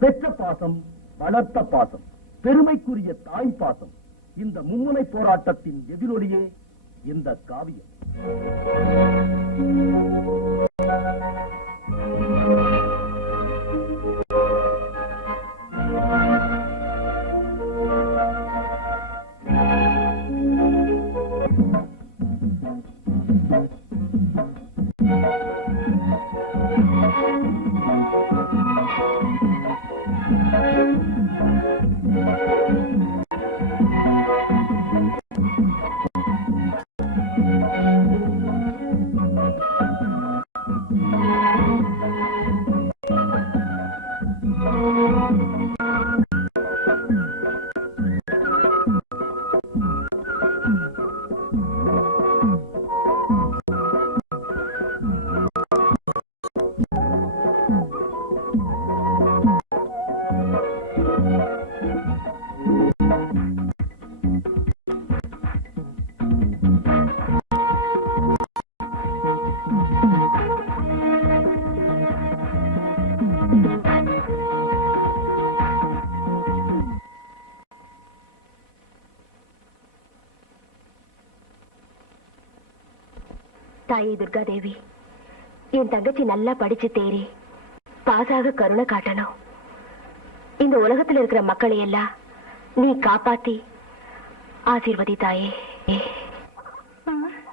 பெற்ற பாசம், வளர்த்த பாசம், பெருமைக்குரிய தாய் பாசம், இந்த மும்முனை போராட்டத்தின் எதிரொலியே இந்த காவியம். தாயே துர்காதேவி, என் தங்கச்சி நல்லா படிச்சு தேறி பாசாக கருணை காட்டணும். இந்த உலகத்தில் இருக்கிற மக்களை எல்லாம் நீ காப்பாத்தி ஆசீர்வதி தாயே.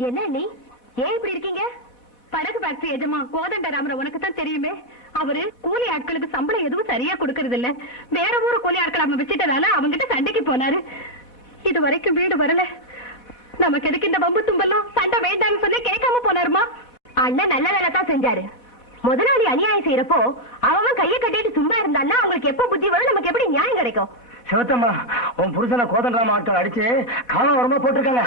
என்ன நீ ஏன் இப்படி இருக்கீங்க? படகு ஃபேக்டரி எஜமா கோதண்டராமரை உனக்கு தான் தெரியுமே. அவரு கூலி ஆட்களுக்கு சம்பளம் எதுவும் சரியா கொடுக்கறது இல்ல. வேற ஊரு கூலி ஆட்கள் அவங்க வச்சுட்டதால அவங்கிட்ட சண்டைக்கு போனாரு. இது வரைக்கும் வீடு வரல. நமக்கு எதுக்கு இந்த வம்பு தும்பெல்லாம்? சண்டை வேண்டாம்னு சொல்லி கேட்காம போனாருமா. அண்ணன் நல்ல வேலை தான் செஞ்சாரு. முதலாளி அநியாயம் செய்யறப்போ அவன் கையை கட்டிட்டு சும்மா இருந்தான்னா அவங்களுக்கு எப்ப புத்தி வரும்? நமக்கு எப்படி நியாயம் கிடைக்கும்? சிவத்தம்மா, உன் புருஷனை கோதண்டராம ஆட்கள் அடிச்சு காலம் வரமா போட்டிருக்காங்க.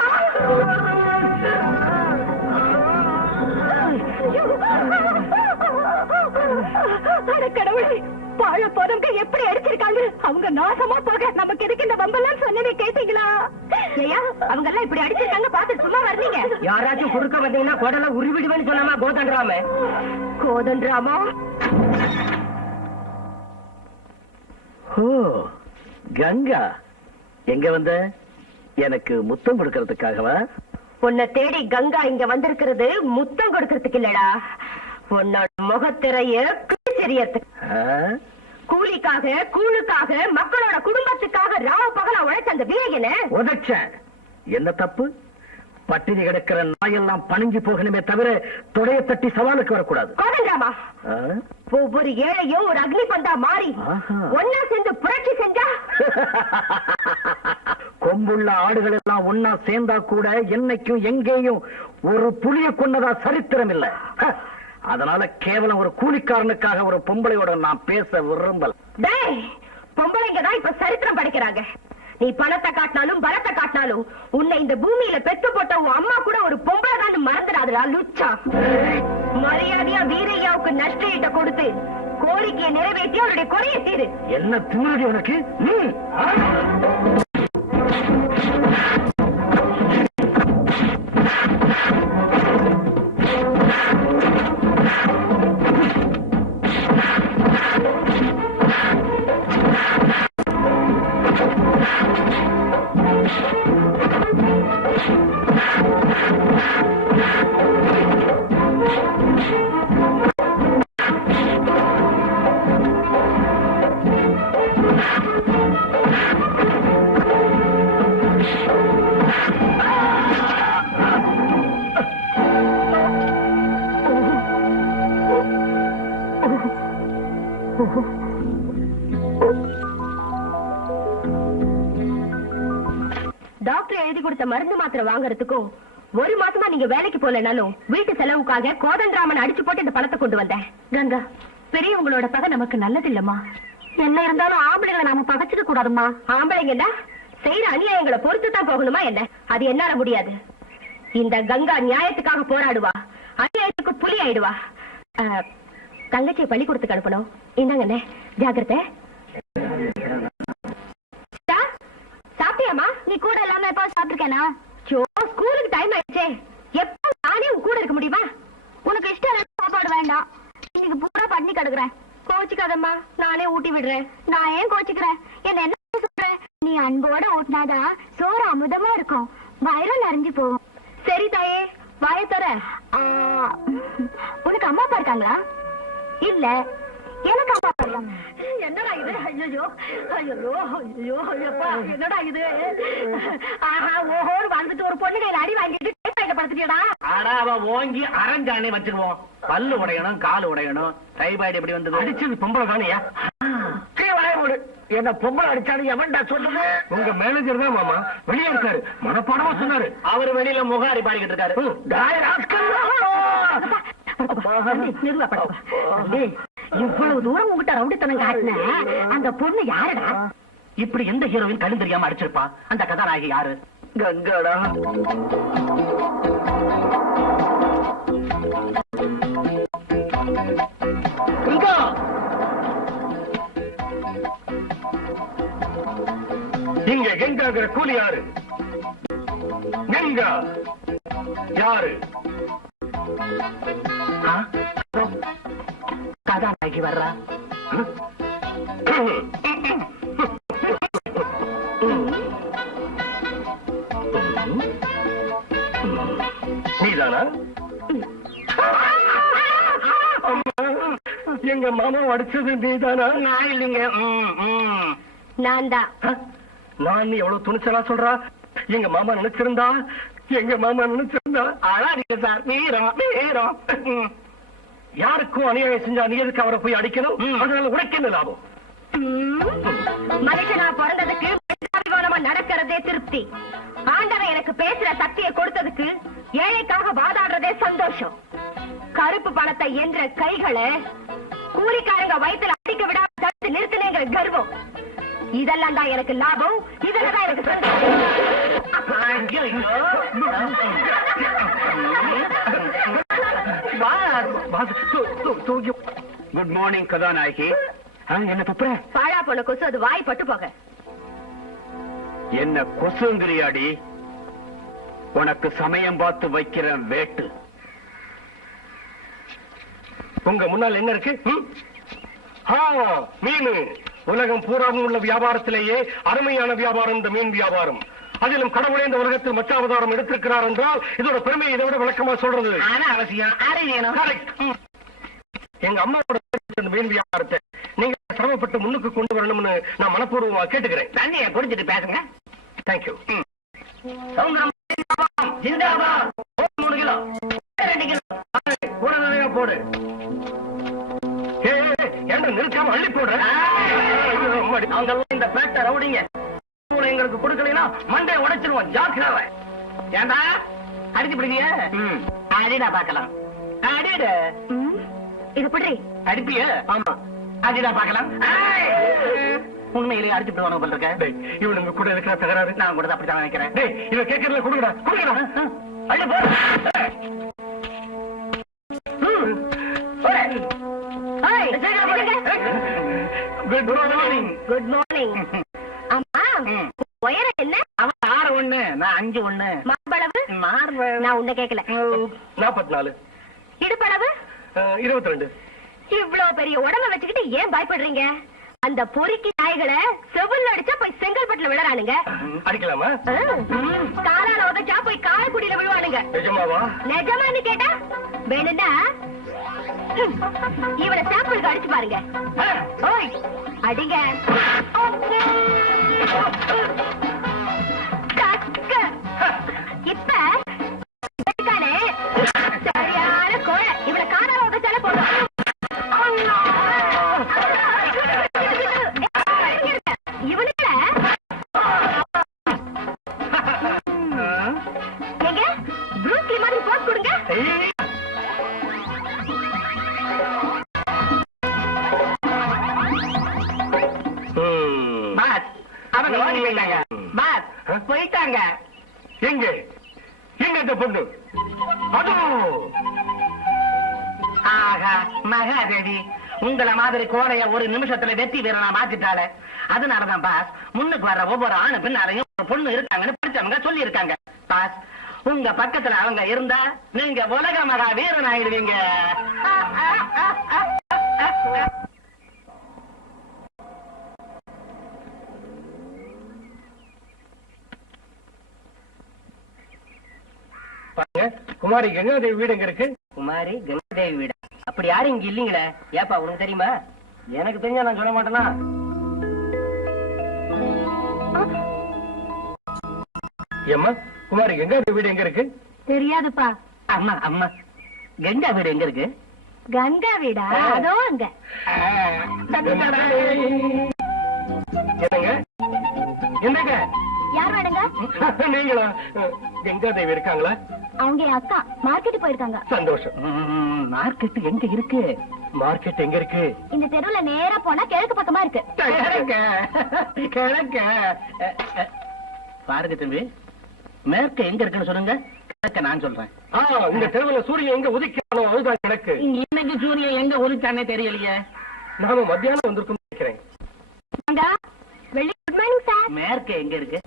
கடவுளே, வாழ போறவங்க எப்படி அடிச்சிருக்காங்க? அவங்க நாசமா போக நமக்கு எதுக்கு இந்த வம்பெல்லாம் சொன்னதை கேட்டீங்களா? ஐயா, அவங்க எல்லாம் இப்படி அடிச்சிருக்காங்க பார்த்து சும்மா வரலீங்க. யாராச்சும் குறுக்க வந்தீங்கன்னா கொடல உருவிடுவேன்னு சொன்னாமா கோதண்டராம? கோதண்டராமா? ஓ, கங்கா எங்க வந்த? எனக்கு முத்தம் கொடுக்கறதுக்காகவா? உன்னை தேடி கங்கா இங்க வந்திருக்கிறது முத்தம் கொடுக்கறதுக்கு இல்லடா, உன்னோட முகத்திரைய கூலிக்காக, கூழுக்காக, மக்களோட குடும்பத்துக்காக ராவ பகலா உழைச்ச அந்த வீரகனை உதைச்ச. என்ன தப்பு? பட்டினி கிடக்கிற நாயெல்லாம் பணிஞ்சு போகணுமே தவிர தொடைய தட்டி சவாலுக்கு வரக்கூடாது. கோதண்டராமா, ஒவ்வொரு ஏழையும் ஒரு அக்னி பந்தா மாறி ஒன்னா சேர்ந்து புரட்சி செஞ்சா கொம்புள்ள ஆடுகள் எல்லாம் ஒன்னா சேர்ந்தா கூட என்னைக்கும் எங்கேயும் ஒரு புலிய கொன்னதா சரித்திரம் இல்ல. அதனால கேவலம் ஒரு கூலிக்காரனுக்காக ஒரு பொம்பளையோட நான் பேச விரும்பல. பொம்பளைங்க தான் இப்ப சரித்திரம் படைக்கிறாங்க. நீ பணத்தை காட்டினாலும் பலத்தை காட்டினாலும் உன்னை இந்த பூமியில பெத்து போட்ட உன் அம்மா கூட ஒரு பொம்பளை தான் மறந்துடாதுடா லுச்சா. மரியாதையா வீரையாவுக்கு நஷ்டஈட்ட கொடுத்து கோரிக்கையை நிறைவேற்றி அவருடைய குறைய தீரு. என்ன திமிரு உனக்கு? டாக்டர் எழுதி கொடுத்த மருந்து மாத்திரை வாங்கறதுக்கும் ஒரு மாசமா நீங்க வேலைக்கு போலனாலும் வீட்டு செலவுக்காக கோதண்டராமன் அடிச்சு போட்டு இந்த பணத்தை கொண்டு வந்தேன். கங்கா, பெரியவங்களோட பகை நமக்கு நல்லது இல்லம்மா. என்ன இருந்தாலும் ஆம்பளைங்களை நாம பகைச்சிக்க கூடாதுமா. ஆம்பளைங்கன்னா செய்யற அநியாயங்களை பொறுத்து தான் போகணுமா என்ன? அது என்னால முடியாது. இந்த கங்கா நியாயத்துக்காக போராடுவா, அநியாயத்துக்கு புலி ஆயிடுவா. தங்கச்சியை பள்ளிக்கூடத்துக்கு அனுப்பணும். இந்தாங்கண்ணே, ஜாக்கிரதை. சாப்பிட்டியாமா? நீ கூட இல்லாம எப்ப சாப்பிட்டுருக்கேனா? ஸ்கூலுக்கு டைம் ஆயிடுச்சே, எப்ப நானே உன் கூட இருக்க முடியுமா? உனக்கு இஷ்டம் சாப்பாடு வேண்டாம், இன்னைக்கு பூரா பண்ணி கிடக்குறேன். கோச்சுக்காதம்மா, நானே ஊட்டி விடுறேன். நான் ஏன் கோச்சுக்கிறேன்? என்ன சொல்றேன்? நீ அன்போட ஊட்டினாதான் சோறு அமுதமா இருக்கும், வயிறும் நிறைஞ்சு போகும். சரி தாயே, வாய தர. உனக்கு அம்மா அப்பா இருக்காங்களா? இல்ல, எனக்கு அம்மா அப்பா இருக்காங்க. என்னடா இது? ஐயோ ஐயோ ஐயோ ஐயப்பா, என்னடா இது? ஆஹா, ஓஹோன்னு வந்துட்டு ஒரு பொண்ணு கையில அடி வாங்கிட்டு படுத்துட்டியடா. ஆடா, அவ ஓங்கி அரஞ்சானே வச்சிருவோம். பல்லு உடையணும், கால் உடையணும். டைபாய்டு எப்படி வந்தது? அடிச்சது பொம்பளை தானியா? என்ன பொம்பளை அடிச்சானு எவன்டா சொல்லுங்க? உங்க மேனேஜர் தான் மாமா, வெளியே இருக்காரு. மனப்பாடமா சொன்னாரு. அவரு வெளியில முகாரி பாடிக்கிட்டு இருக்காரு. இவ்வளவு தூரம் உங்ககிட்ட ரவுடித்தனம் காட்டின அந்த பொண்ணு யாருடா? இப்படி எந்த ஹீரோயின் கண்ணு தெரியாம அடிச்சிருப்பா? அந்த கதாநாயகி யாரு? கங்காடா. இங்க கங்காங்கிற கூலி யாரு? கங்கா யாரு? கதாநாயகி வர்றா. நீதானா? எங்க மாமா அடிச்சது நீதானா? நான் இல்லைங்க. நான் தான். நான் எவ்வளவு துணிச்சலா சொல்றா? எங்க மாமா நினைச்சிருந்தா அழாதீங்க சார். வீரம் வீரம். யாருக்கும் அநியாயம் செஞ்சா நீ எதுக்கு அவரை போய் அடிக்கணும்? அதனால உனக்கு என்ன லாபம்? மனுஷனா பிறந்ததுக்கு நடக்கிறதே திருப்தி. ஆண்டவன் எனக்கு பேசுற சக்தியை கொடுத்ததுக்கு ஏழைக்காக வாதாடுறதே சந்தோஷம். கருப்பு பணத்தை என்ற கைகளை கூலிக்காரங்க வயிற்றுல அடிக்க விடாம தடுத்து நிறுத்தினேங்கிற கர்வம், இதெல்லாம் தான் எனக்கு லாபம். இதெல்லாம் தான் எனக்கு சந்தோஷம். குட் மார்னிங் கதாநாயகி. என்ன துப்புற? பாழா போன கொசு, அது வாய் பட்டு போக. என்ன கொசுங்கிறியாடி? உனக்கு சமயம் பார்த்து வைக்கிற வேட்டு. உங்க முன்னால் என்ன இருக்கு? மீன். உலகம் பூராவும் உள்ள வியாபாரத்திலேயே அருமையான வியாபாரம் இந்த மீன் வியாபாரம். அதிலும் கடவுளே இந்த உலகத்தில் மற்ற அவதாரம் எடுத்திருக்கிறார் என்றால் இதோட பெருமையை இதை விட விளக்கமா சொல்றது அவசியம். எங்க அம்மாவோட மீன் வியாபாரத்தை நீங்க சிரமப்பட்டு முன்னுக்கு கொண்டு வரணும்னு நான் மனப்பூர்வமா கேட்டுக்கிறேன். தண்ணியை குடிச்சிட்டு பேசுங்க. தேங்க்யூ. 3 கிலோ 2 கிலோ கூட நிறைய போடு. என்ன நிறுத்தாம அள்ளி போடுற? அவங்க இந்த பேட்டை ரவுடிங்க. எங்களுக்கு கொடுக்கலைன்னா மண்டையை உடைச்சிருவோம். ஜாக்கிரதை. ஏண்டா அடிச்சு பிடிங்க? அடிடா பாக்கலாம். அடிடு. இது பிடி. அடிப்பிய? ஆமா. அடிடா பாக்கலாம். உண்மையிலேயே அடிச்சு விடுவானு போல இருக்க. இவனுங்க கூட இருக்கிற தகராறு. நான் கூட அப்படித்தான் நினைக்கிறேன். இவன் கேட்கறதுல கொடுக்கடா கொடுக்கடா. அள்ளி போ. Good morning. Good morning. அம்மா, உயரம் என்ன? அவன் 6'1", நான் 5'1". மார்பளவு? நான் உன்ன கேட்கல. 44. இடுப்பளவு? 22. இவ்வளவு பெரிய உடம்ப வச்சுக்கிட்டு ஏன் பயப்படுறீங்க? அந்த பொறுக்கி நாய்களை செவுல்ல அடிச்சா போய் செங்கல்பட்டுல விழறானுங்க. அடிக்கலாமா? காலால உதச்சா போய் காரைக்குடியில விழுவானுங்க. நிஜமாவா? நிஜமான்னு கேட்டா வேணும்னா இவரை சாப்பிடுக்கு அடிச்சு பாருங்க. அடிங்க. இப்ப சரியான கோழை. இவளை காலால உதச்சாலே போதும். இவனுக்கு எங்க ப்ரூஸ்லி மாதிரி போஸ் கொடுங்க. அவங்க ஓடி போயிட்டாங்க. பாஸ் போயிட்டாங்க. எங்க எங்க இந்த பொண்ணு? அதோ. ஆகா மகாதேவி, உங்களை மாதிரி கோழைய ஒரு நிமிஷத்துல வெற்றி வீரனா மாத்திட்டால. அதனாலதான் பாஸ் முன்னுக்கு வர்ற ஒவ்வொரு ஆணு பின்னாரையும் ஒரு பொண்ணு இருக்காங்கன்னு படிச்சவங்க சொல்லி இருக்காங்க. பாஸ் உங்க பக்கத்துல அவங்க இருந்தா நீங்க உலக மகா வீரன் ஆயிடுவீங்க. பாருங்க, குமாரி கங்காதேவி வீடு எங்க இருக்கு? குமாரி கங்காதேவி வீடு அப்படி யாரும் இங்க இல்லீங்களே. ஏப்பா உனக்கு தெரியுமா? எனக்கு தெரிஞ்சா நான் சொல்ல மாட்டேனா? ஏம்மா, குமாரி கங்காதேவி வீடு எங்க இருக்கு? தெரியாதுப்பா. அம்மா அம்மா கங்கா வீடு எங்க இருக்கு? கங்கா வீடா? அதோ அங்க. என்னங்க என்னங்க யார் வேணுங்க? நீங்களா? கங்காதேவி இருக்காங்களா? அவங்க என் அக்கா மார்க்கெட் போயிருக்காங்க. சந்தோஷம். மார்க்கெட் எங்க இருக்கு? மார்க்கெட் எங்க இருக்கு? இந்த தெருவுல நேரா போனா கிழக்கு பக்கமா இருக்கு. கிழக்க பாருங்க தம்பி, மேற்கு எங்க இருக்குன்னு சொல்லுங்க, கிழக்க நான் சொல்றேன். இந்த தெருவுல சூரியன் எங்க உதிக்கானோ அதுதான் கிழக்கு. இன்னைக்கு சூரியன் எங்க உதிச்சானே தெரியலையே. நாம மத்தியானம் வந்திருக்கோம் நினைக்கிறேன். வெள்ளி குட் மார்னிங் சார். மேற்கு எங்க இருக்கு?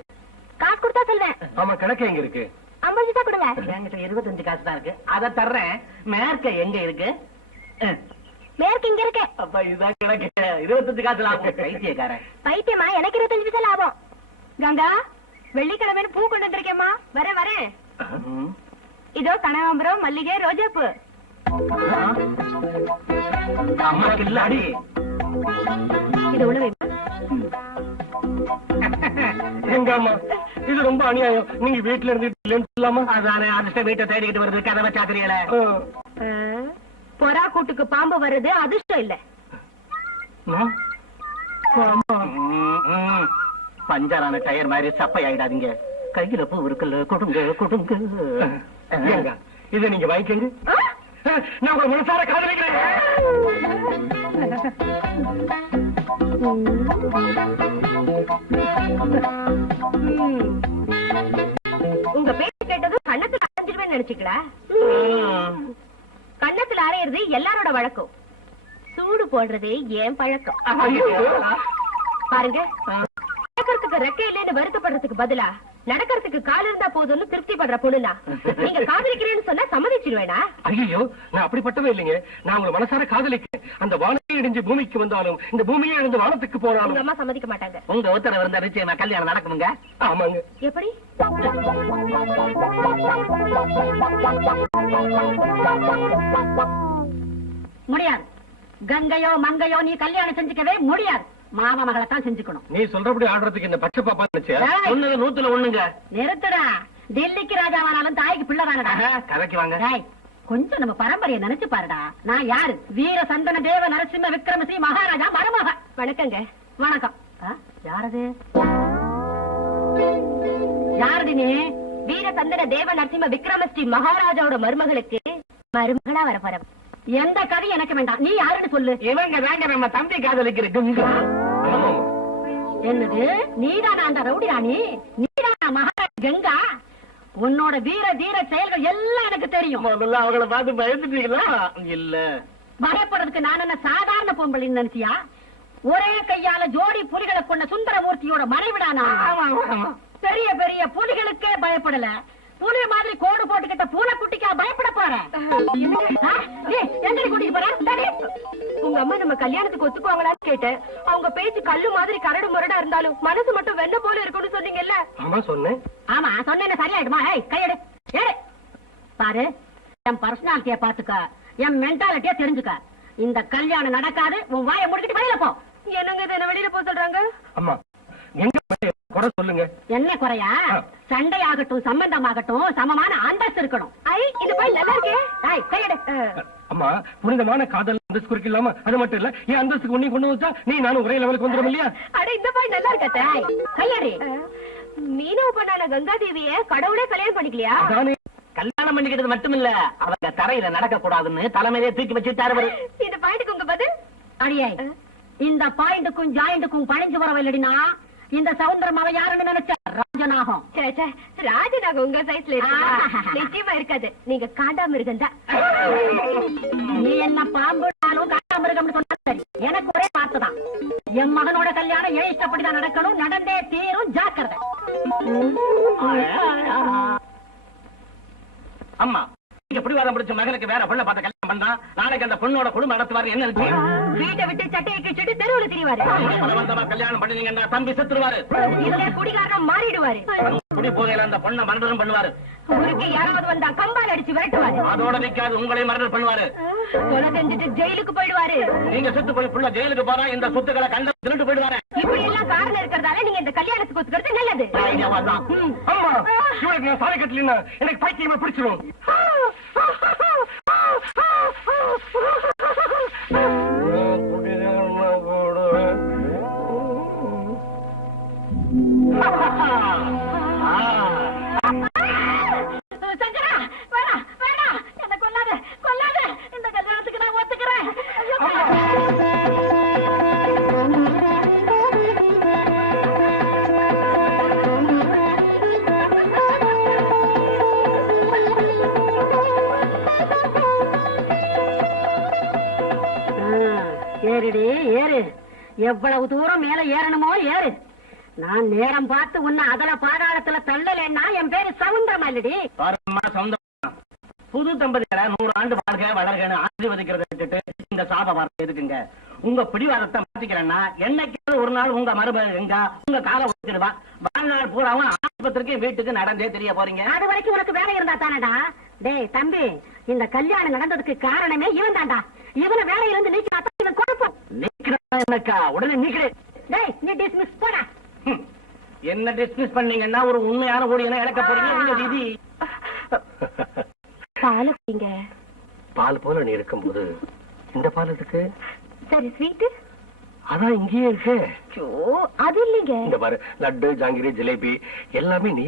காசு கொடுத்தா சொல்வேன். ஆமா, கிழக்கு எங்க இருக்கு? 50 பைசா கொடுங்க. என்கிட்ட 25 காசு தான் இருக்கு, அதை தர்றேன். மேற்கு எங்க இருக்கு? மேற்கு இங்க இருக்கு. அப்ப இதுதான் கிழக்கு. 25 காசு லாபம். பைத்தியக்காரன். பைத்தியமா? எனக்கு 25 பைசா லாபம். கங்கா, வெள்ளிக்கிழமைன்னு பூ கொண்டு வந்திருக்கேம்மா. வரேன் வரேன். இதோ கனகாம்பரம், மல்லிகை, ரோஜாப்பூ. அம்மா கில்லாடி. இது உள்ள வைமா. எங்க அம்மா, இது ரொம்ப அநியாயம். நீங்க வீட்டுல இருந்து சொல்லாமா? அதானே அதிர்ஷ்ட வீட்டை தேடிக்கிட்டு வருது, கதவை சாத்திரியல. பொறா கூட்டுக்கு பாம்பு வருது, அதிர்ஷ்டம் இல்ல. பஞ்சரான டயர் மாதிரி சப்பை ஆயிடாதீங்க. கையில பூ இருக்குல்ல, கொடுங்க கொடுங்க. ஏங்க, இதை நீங்க வாங்கிக்கங்க. நான் உங்க மனசார காதலிக்கிறேன். உங்க பேச்சு கேட்டது கண்ணத்துல அரைஞ்சிருவேன்னு நினைச்சுக்கல. கண்ணத்துல அரையிறது எல்லாரோட வழக்கம், சூடு போடுறது ஏன் பழக்கம். பாருங்க, நடக்கிறதுக்கு ரெக்கை இல்லைன்னு வருத்தப்படுறதுக்கு பதிலா நடக்கிறதுக்கு கால் இருந்தா போதும்னு திருப்தி படுற பொண்ணுனா நீங்க காதலிக்கிறேன்னு சொன்னா சம்மதிச்சிருவேனா? ஐயோ, நான் அப்படிப்பட்டவே இல்லைங்க. நான் உங்களை மனசார காதலிக்கிறேன். அந்த வானத்தை இடிஞ்சு பூமிக்கு வந்தாலும், இந்த பூமியை இருந்து வானத்துக்கு போனாலும் உங்க அம்மா சம்மதிக்க மாட்டாங்க. உங்க உத்தரவு இருந்தா நிச்சயமா கல்யாணம் நடக்குமுங்க. ஆமாங்க. எப்படி? முடியாது. கங்கையோ மங்கையோ நீ கல்யாணம் செஞ்சுக்கவே முடியாது. மாமா மகளை தான் செஞ்சுக்கணும். நீ சொல்றபடி ஆடுறதுக்கு இந்த பச்சை பாப்பா நினைச்சியா? ஒண்ணுல 100ல 1ங்க. நிறுத்துடா. டெல்லிக்கு ராஜாவானாலும் தாய்க்கு பிள்ளைதானடா. கதைக்கு வாங்க. கொஞ்சம் நம்ம பரம்பரையை நினைச்சு பாருடா. நான் யாரு? வீர சந்தன தேவ நரசிம்ம விக்ரமசி மகாராஜா மருமக. வணக்கங்க. வணக்கம். யாரது? யாரது நீ? வீர சந்தன தேவ நரசிம்ம விக்ரமஸ்ரீ மகாராஜாவோட மருமகளுக்கு மருமகளா வர போற. எந்த கதை எனக்கு வேண்டாம். நீ யாருன்னு சொல்லு. இவங்க தாங்க நம்ம தம்பி காதலிக்கிற. என்னது? நீதானா அந்த ரவுடி ராணி? நீதானா மகாராஜா கங்கா? உன்னோட வீர தீர செயல்கள் எல்லாம் எனக்கு தெரியும். முதல்ல அவங்கள பார்த்து பயந்துட்டீங்களா? இல்ல. பயப்படுறதுக்கு நான் என்ன சாதாரண பொம்பளைன்னு நினைச்சியா? ஒரே கையால ஜோடி புலிகளை கொண்ட சுந்தரமூர்த்தியோட மனைவிடானா? பெரிய பெரிய புலிகளுக்கே பயப்படல. புலி மாதிரி கோடு போட்டுக்கிட்ட பூனைக்குட்டிக்கா பயப்பட போறேன்? கூட்டிட்டு போறேன். உங்க அம்மா நம்ம கல்யாணத்துக்கு ஒத்துக்குவாங்களான்னு கேட்டேன். அவங்க பேச்சு கல்லு மாதிரி கரடு முரடா இருந்தாலும் மனசு மட்டும் வெண்ண போல இருக்கும்னு சொன்னீங்கல்ல? ஆமா சொன்னேன். ஆமா சொன்னேன். சரியாயிடுமா? கையெடு. ஏடு பாரு. என் பர்சனாலிட்டிய பாத்துக்க, என் மென்டாலிட்டிய தெரிஞ்சுக்க. இந்த கல்யாணம் நடக்காது. உன் வாயை முடிக்கிட்டு வெளியில போ. என்னங்க இது என்ன வெளியில போ சொல்றாங்க? அம்மா, எங்க குறை சொல்லுங்க. என்ன குறையா? சண்டை ஆகட்டும், சம்பந்தமாகட்டும், சமமான அந்தஸ்து இருக்கணும். இது போய் நல்லா இருக்கே. கையெடு. அம்மா, புனிதமான காதல் அந்தஸ்து குறிக்கலாமா? அது மட்டும் இல்ல, என் அந்தஸ்துக்கு ஒண்ணி கொண்டு வச்சா நீ நானும் ஒரே லெவலுக்கு வந்துடும் இல்லையா? அட இந்த போய் நல்லா இருக்கே. கையெடு. மீனவ பண்ணான கங்காதேவிய கடவுளே கல்யாணம் பண்ணிக்கலையா? கல்யாணம் பண்ணிக்கிறது மட்டும் இல்ல, அவங்க தரையில நடக்க கூடாதுன்னு தலைமையிலே தூக்கி வச்சுட்டாரு. இந்த பாயிண்ட்க்கு உங்க பதில்? அடியே, இந்த பாயிண்ட்டுக்கும் ஜாயிண்ட்டுக்கும் பழிஞ்சு வரவில்லடினா இந்த சவுந்தரமாவை யாருன்னு நினைச்ச? ராஜநாகம். ராஜநாகம் உங்க சைஸ்ல நிச்சயமா இருக்காது. நீங்க காண்டாமிருகம் தான். நீ என்ன பாம்புனாலும் காண்டாமிருகம்னு சொன்னா சரி. எனக்கு ஒரே வார்த்தை தான். என் மகனோட கல்யாணம் ஏன் இஷ்டப்படிதான் நடக்கணும். நடந்தே தீரும். ஜாக்கிரதை. அம்மா, நீங்க பிடிவாதம் பிடிச்ச மகனுக்கு வேற பொண்ணை பார்த்த கல்யாணம் வந்தா நாளைக்கு அந்த பொண்ணோட குடும்பம் நடத்துவாரு என்ன இருக்கு? வீட்டை விட்டு சட்டையை கிழிச்சிட்டு தெருவில் திரிவாரு. பலவந்தமா கல்யாணம் பண்ணினீங்கன்னா தம்பி செத்துருவாரு. இதுல குடிகாரன் மாறிடுவாரு. குடி போகையில அந்த பொண்ணை மரணம் பண்ணுவாரு. ஊருக்கு யாராவது வந்தா கம்பால் அடிச்சு விரட்டுவாரு. அதோட நிக்காது, உங்களையும் மரணம் பண்ணுவாரு. கொலை செஞ்சுட்டு ஜெயிலுக்கு போயிடுவாரு. நீங்க செத்து போய் புள்ள ஜெயிலுக்கு போறா, இந்த சொத்துக்களை கண்டு திருட்டு போயிடுவாரு. இப்படி எல்லாம் காரணம் இருக்கிறதால நீங்க இந்த கல்யாணத்துக்கு ஒத்துக்கிறது நல்லது. ஐடியாவாதான். அம்மா இவனுக்கு நான் சாலை கட்டலன்னா எனக்கு பைத்தியமா பிடிச்சிடும். சஞ்சனா வேணாம் வேணாம், என்ன கொல்லாத கொல்லாத, இந்த கல்யாணத்துக்கு நான் ஒத்துக்கிறேன். ஏறுடி ஏறு, எவ்வளவு தூரம் மேல ஏறணுமோ ஏறு. நான் நேரம் பார்த்து உன்னை அதல பாதாளத்துல தள்ளலன்னா என் பேரு சவுந்தரமா இல்லடி. புது தம்பதிகளை 100 ஆண்டு வாழ்க வளர்கன்னு ஆசீர்வதிக்கிறத விட்டுட்டு இந்த சாப வார்த்தை எதுக்குங்க? உங்க பிடிவாதத்தை மாத்திக்கிறேன்னா என்னைக்கு ஒரு நாள் உங்க மருமகள் எங்க உங்க காலை ஒதுக்கிடுவா. வாழ்நாள் பூராவும் ஆஸ்பத்திரிக்கு வீட்டுக்கு நடந்தே தெரிய போறீங்க. அது வரைக்கும் உனக்கு வேலை இருந்தா தானடா. டேய் தம்பி, இந்த கல்யாணம் நடந்ததுக்கு காரணமே இவன் தான்டா. இவனை வேலையில இருந்து நீக்கினா இவன் குழப்பம். நீக்கிறா என்னக்கா? உடனே நீக்கிறேன். டேய் நீ டிஸ்மிஸ் போடா. என்ன டிஸ்மிஸ் பண்ணீங்கன்னா ஒரு உண்மையான ஊழியனை இழக்க போறீங்க. உங்க விதி. பால் குடிங்க. பால் போல நீ இருக்கும்போது இந்த பால் எதுக்கு? சரி ஸ்வீட் அதான் இங்கேயே இருக்கு. அது இல்லைங்க. இந்த பாரு, லட்டு ஜாங்கிரி ஜிலேபி எல்லாமே நீ.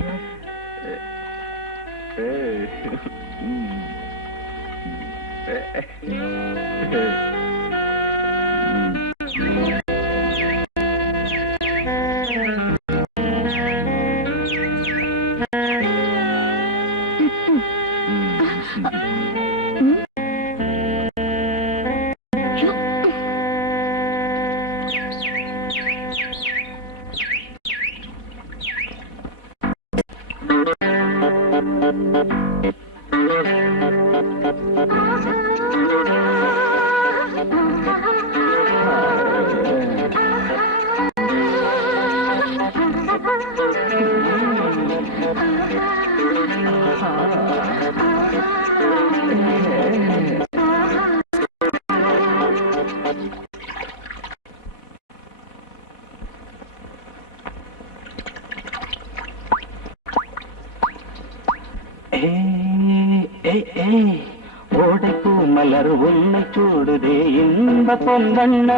ஓடைப்பூ மலர் உன்னை சூடுதே இன்ப பொன்வண்ண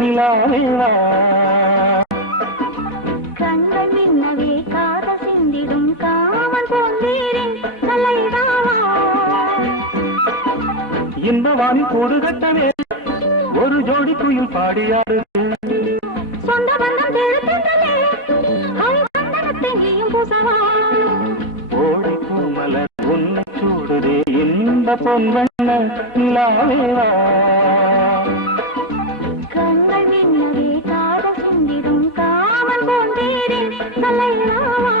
நிலாவேவா. கண்கள் மின்னவே காத சிந்திடும் காமன் பொன்னீரின் தலைதாவா. இன்பவாணி கூடு கட்டவே ஒரு ஜோடி குயில் பாடியாரு. சொந்த பந்தம் தேடுதலே நீயும் பூசவா. ஓடைப்பூ மலர் உன்னை சூடுதே இன்ப பொன்வண்ண நிலாவேவா. கண்கள் மின்னவே காத சிந்திடும் காமன் பொன்னீரின் தலைதாவா.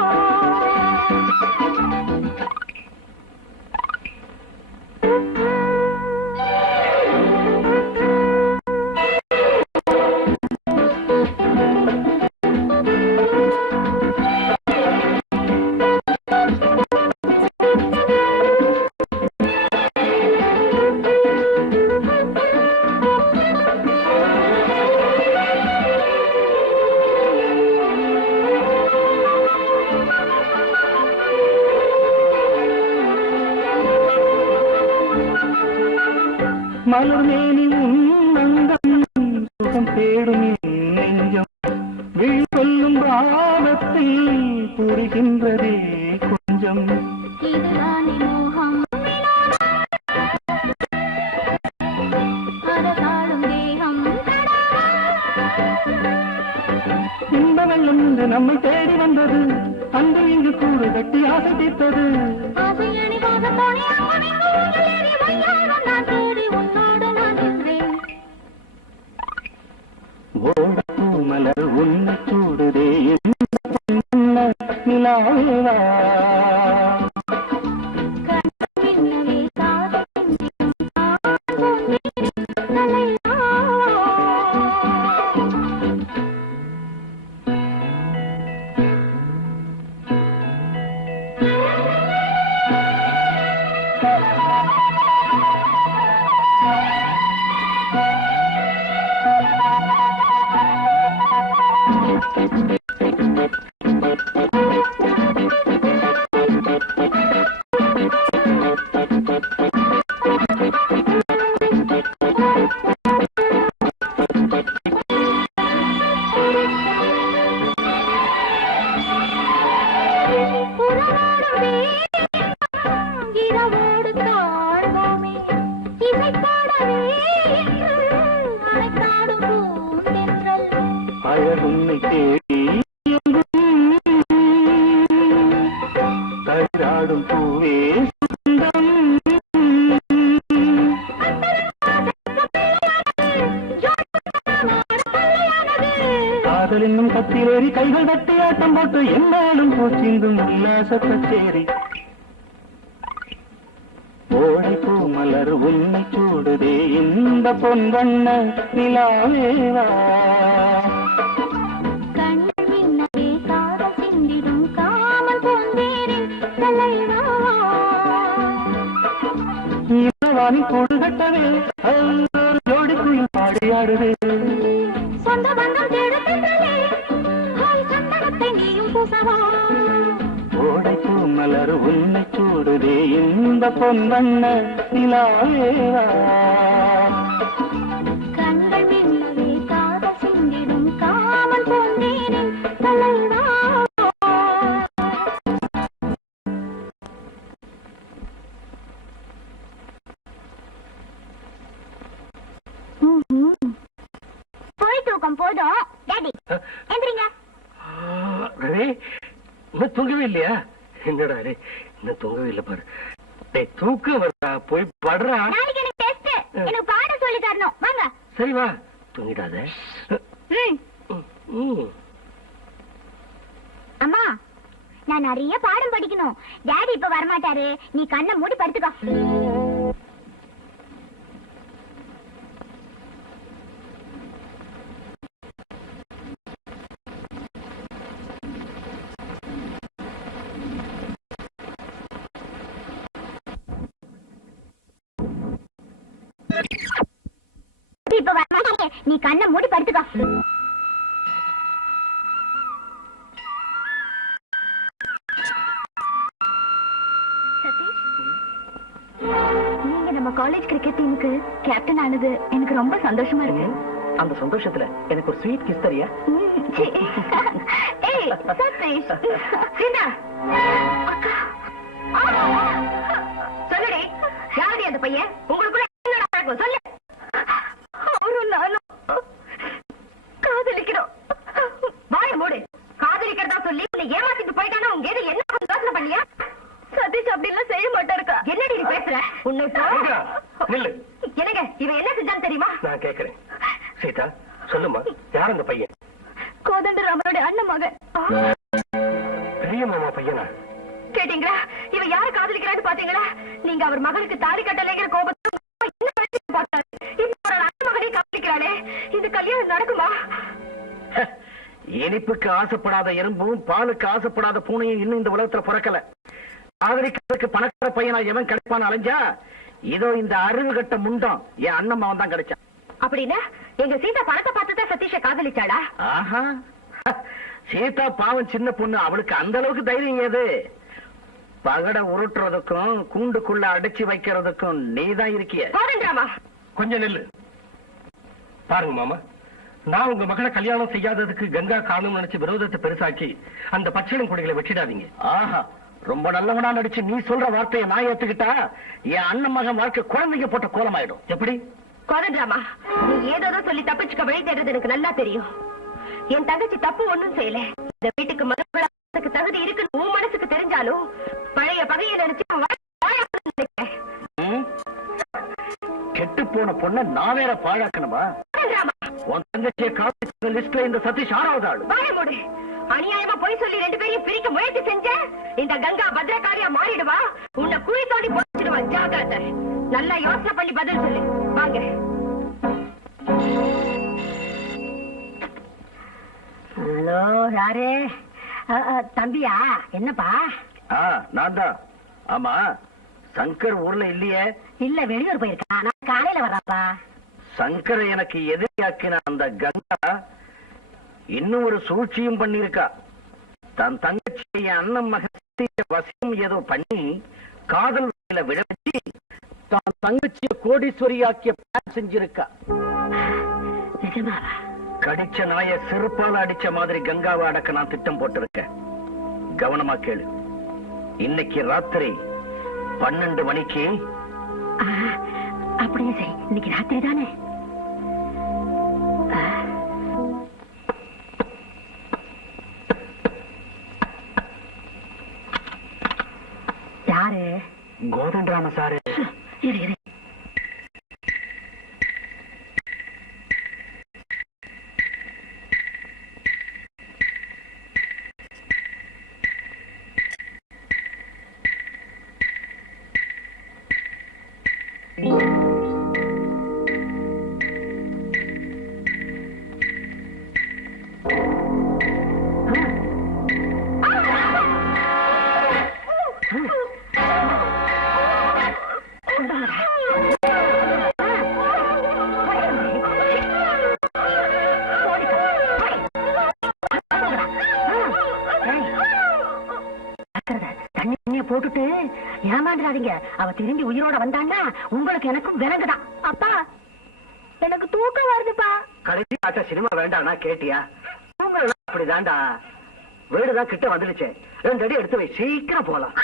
மலர் மேனி உன்னங்கம் சுகம் தேடும் நெஞ்சம் விழி கொள்ளும் பாவத்தில் புரிகின்றதே கொஞ்சம். இதுதானே மோகம் அரசாளும் தேகம். இன்ப வெள்ளம் இன்று நம்மை தேடி வந்தது, அன்று இங்கு கூடு கட்டி ஆசை தீர்த்தது. ஆசையணி போகத்தோனே அம்மனின் ஊஞ்சலேறி வையாரம் நான் தேடி உன்னோடு நான் நின்றேன். ஓடப்பூ மலர் உன்னை சூடுதே இன்ப பொன்வண்ண நிலாவேவா. கண்ணினவே காத சிந்திடும் அழகுன்னை தேடி தயிராடும் பூவே சொந்தம். காதல் என்னும் கத்திலேறி கைகள் தட்டி ஆட்டம் போட்டு என்னாலும் பூச்சிந்தும் உல்லாச கச்சேரி. ஓடை பூ மலர் உன்னை சூடுதே இந்த பொன்வண்ண நிலாவேவா. வாணி கூடு கட்டவே ஜோடி குயில் பாடியாடுது. சொந்த பந்தம் தேடுகின்றே சந்தனத்தை நீயும் பூசவா. ஓடை பூ மலர் உன்னை சூடுதே இந்த பொன்வண்ண நிலாவேவா. கண்கள் மின்னவே காதல் சிந்திடும் காமல் போந்தேனின் தலைவா. போய் தூக்கம் போதும். டாடி எந்திரிங்க. ரவி இன்னும் தூங்கவே இல்லையா? என்னடா ரே இன்னும் தூங்கவே இல்லை பாரு. டேய் தூக்கம் வரா, போய் படுறா. நாளைக்கு எனக்கு டெஸ்ட். எனக்கு பாடம் சொல்லி தரணும். வாங்க. சரி வா, தூங்கிடாத. அம்மா நான் நிறைய பாடம் படிக்கணும். டாடி இப்ப வரமாட்டாரு. நீ கண்ணை மூடி படுத்துக்கோ. இப்ப வரமாட்டாரு. நீ கண்ணை மூடி படுத்துக்கோ. நீங்க நம்ம காலேஜ் கிரிக்கெட் டீமுக்கு கேப்டன் ஆனது எனக்கு ரொம்ப சந்தோஷமா இருக்கு. அந்த சந்தோஷத்துல எனக்கு ஒரு ஸ்வீட் கிஸ் தரியா? ஏய் சதீஷ் சீதா அக்கா சொல்லுடி, யாரடி அந்த பையன்? உங்களுக்குள்ள என்ன நடக்கும் சொல்லு. அவரும் நானும் காதலிக்கிறோம். வாய மூடு. காதலிக்கிறதா சொல்லி உன்னை ஏமாத்திட்டு போயிட்டானா உங்க எது என்ன யோசனை பண்ணியா? சதீஷ் அப்படி எல்லாம் செய்ய மாட்டாருக்கா. என்னடி நீ பேசுற? உன்னை நில்லு. என்னங்க இவன் என்ன செஞ்சான்னு தெரியுமா? நான் கேக்குறேன். சீதா சொல்லுமா, யார் அந்த பையன்? கோதண்டராமனுடைய அண்ணன் மகன். பெரிய மாமா பையனா? கேட்டீங்களா? இவன் யார காதலிக்கிறான்னு பாத்தீங்களா? நீங்க அவர் மகனுக்கு தாலி கட்டலைங்கிற கோபத்தை பார்த்தாரு. இப்ப ஒரு அண்ணன் மகனை காதலிக்கிறானே, இந்த கல்யாணம் நடக்குமா? இனிப்புக்கு ஆசைப்படாத எறும்பும் பாலுக்கு ஆசைப்படாத பூனையும் இன்னும் இந்த உலகத்துல பிறக்கல. காதலிக்கிறதுக்கு பணக்கார பையனா எவன் கிடைப்பான்னு அலைஞ்சா இதோ இந்த அறிவு கட்ட முண்டம் என் அண்ணன் மகன் தான் கிடைச்சான். அப்படின்னா எங்க சீதா பணத்தை பார்த்துதான் சதீஷ காதலிச்சாடா? ஆஹா, சீதா பாவம் சின்ன பொண்ணு, அவளுக்கு அந்த அளவுக்கு தைரியம் ஏது? பகட உருட்டுறதுக்கும் கூண்டுக்குள்ள அடைச்சு வைக்கிறதுக்கும் நீதான் இருக்கிய. கோதண்டராமா கொஞ்சம் நில்லு. பாருங்க மாமா, நான் உங்க மகளை கல்யாணம் செய்யாததுக்கு கங்கா காரணம் நினைச்சு விரோதத்தை பெருசாக்கி அந்த பச்சையிலும் கொடிகளை வெட்டிடாதீங்க. ஆஹா, ரொம்ப நல்லவனா நடிச்சு நீ சொல்ற வார்த்தையை நான் ஏத்துக்கிட்டா என் அண்ணன் மகன் வாழ்க்கை குழந்தைங்க போட்ட கோலமாயிடும். எப்படி? கோதண்டராமா, நீ ஏதோ சொல்லி தப்பிச்சுக்க வழி தேடுறது எனக்கு நல்லா தெரியும். என் தங்கச்சி தப்பு ஒண்ணும் செய்யல. இந்த வீட்டுக்கு மகளுக்கு தகுதி இருக்குன்னு உன் மனசுக்கு தெரிஞ்சாலும் பழைய பகையை நினைச்சு கெட்டு போன பொண்ண நான் வேற பாழாக்கணுமா? உன் தங்கச்சியை காலேஜ் லிஸ்ட்ல இந்த சதீஷ் ஆறாவது ஆளு. மூடு. அநியாயமா போய் சொல்லி ரெண்டு பேரையும் பிரிக்க முயற்சி செஞ்ச இந்த கங்கா பத்ரகாரியா மாறிடுவா. உன்னை குழி தோண்டி போட்டுடுவா. ஜாகிரதை. நல்லா யோசனை பண்ணி பதில் சொல்லு. வாங்க. ஹலோ, யாரு? தம்பியா? என்னப்பா? நான் தான். ஆமா, சங்கர் ஊர்ல இல்லையே. இல்ல, வெளியூர் போயிருக்கா. நான் காலையில வர்றாப்பா. சங்கரை எனக்கு எதிரியாக்கின அந்த கங்கா இன்னும் ஒரு சூழ்ச்சியும் பண்ணிருக்கா. தன் தங்கச்சியை அண்ணன் மகன் வசியம் ஏதோ பண்ணி காதல் விட வச்சு தான் தங்கச்சிய கோடீஸ்வரியாக்கிய பிளான் செஞ்சிருக்கா. கடிச்ச நாய செருப்பால அடிச்ச மாதிரி கங்காவை அடக்க நான் திட்டம் போட்டிருக்கேன். கவனமா கேளு. இன்னைக்கு ராத்திரி 12 மணிக்கு. அப்படியே சரி, இன்னைக்கு ராத்திரி தானே. யாரு? கோதண்டராம சாரு. இரு இரு. போட்டுட்டு ஏமாந்துடாதீங்க. அவ திரும்பி உயிரோட வந்தான்னா உங்களுக்கு எனக்கும் விளங்குதான். அப்பா, எனக்கு தூக்கம் வருதுப்பா. கடைசி ஆட்ட சினிமா வேண்டாம்னா கேட்டியா? அப்படிதான்டா. வீடுதான் கிட்ட வந்துடுச்சு. 2 அடி எடுத்து வை, சீக்கிரம் போலாம்.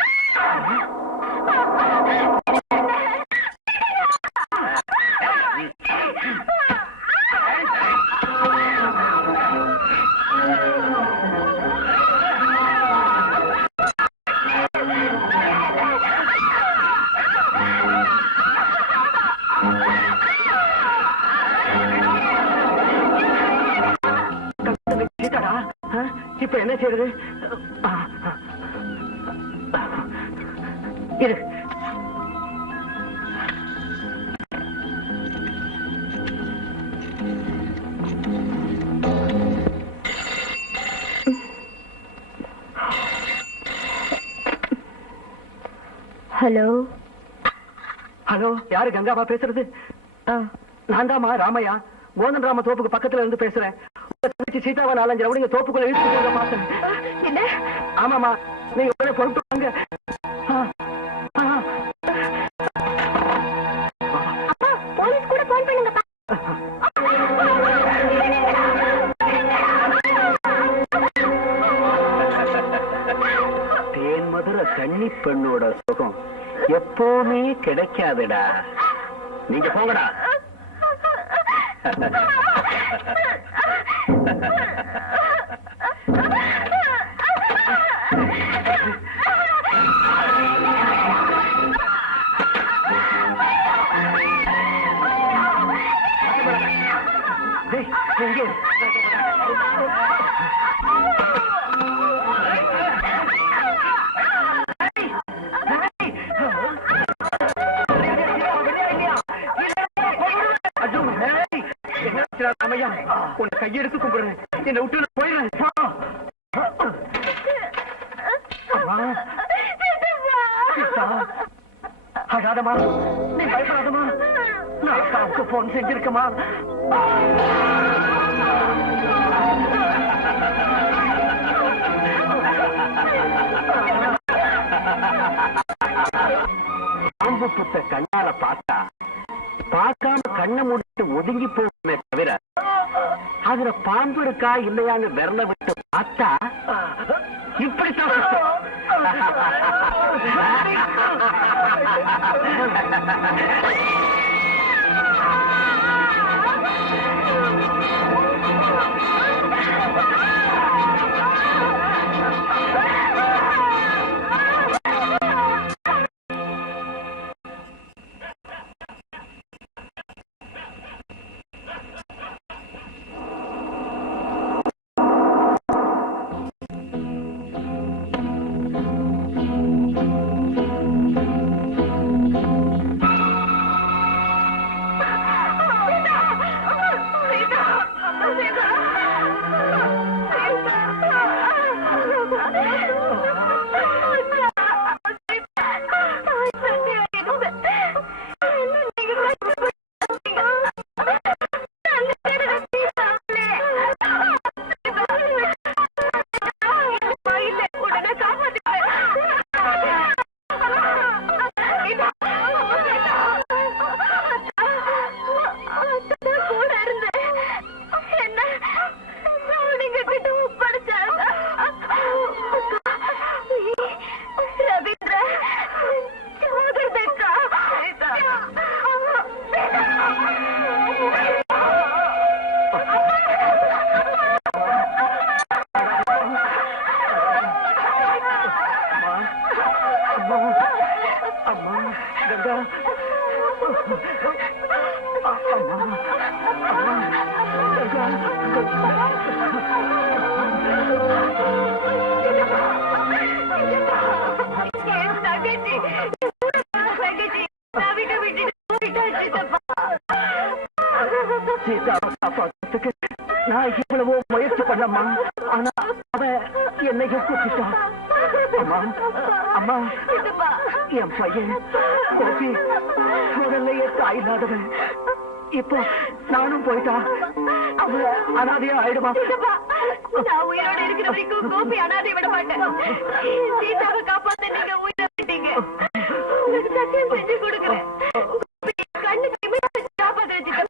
இப்ப என்ன செய்யறது? இரு. ஹலோ ஹலோ, யாரு? கங்காவா பேசுறது? நான் தாமா ராமையா, கோதண்டராம தோப்புக்கு பக்கத்துல இருந்து பேசுறேன். சீதாவா 4-5 ரவுடிங்க தோப்புக்குள்ள இழுத்து போக பார்த்தேன். என்ன? ஆமாமா, நீங்க உடனே பொறுப்பு வாங்க. அப்பா, போலீஸ் கூட போன் பண்ணுங்கப்பா. தேன் மதுர கன்னி பெண்ணோட சுகம் எப்பவுமே கிடைக்காதுடா. நீங்க போங்கடா. ராமையா, உன்னை கையெடுத்து கும்பிடுறேன். என்னை விட்டு போயிடுறேன். அழாதமா, நீ பயப்படாதமா. நான் அக்காவுக்கு போன் செஞ்சிருக்கமா. பாம்பு புத்த கண்ணால பார்த்தா பார்க்காம கண்ணை முடித்து ஒதுங்கி போகுமே தவிர அதுல பாம்பு இருக்கா இல்லையான்னு விரல விட்டு பார்த்தா இப்படித்தான் சீதாவை காப்பாத்துறதுக்கு நான் இவ்வளவோ முயற்சி பண்ணம்மா. ஆனா அவ என்னையும் கூப்பிட்டான். அம்மா அம்மா, என் பையன் கோபி முதல்லையே தாய் இல்லாதவன். இப்போ நானும் போயிட்டா அவ அனாதையா ஆயிடுமா? நான் உயிரோட இருக்கிற வரைக்கும் கோபி அனாதை விட மாட்டேன். சீதாவை காப்பாத்த நீங்க உயிரை விட்டீங்க. சத்தியம் செஞ்சு கொடுக்குறேன். கண்ணுக்கு காப்பாத்த வச்சுக்க.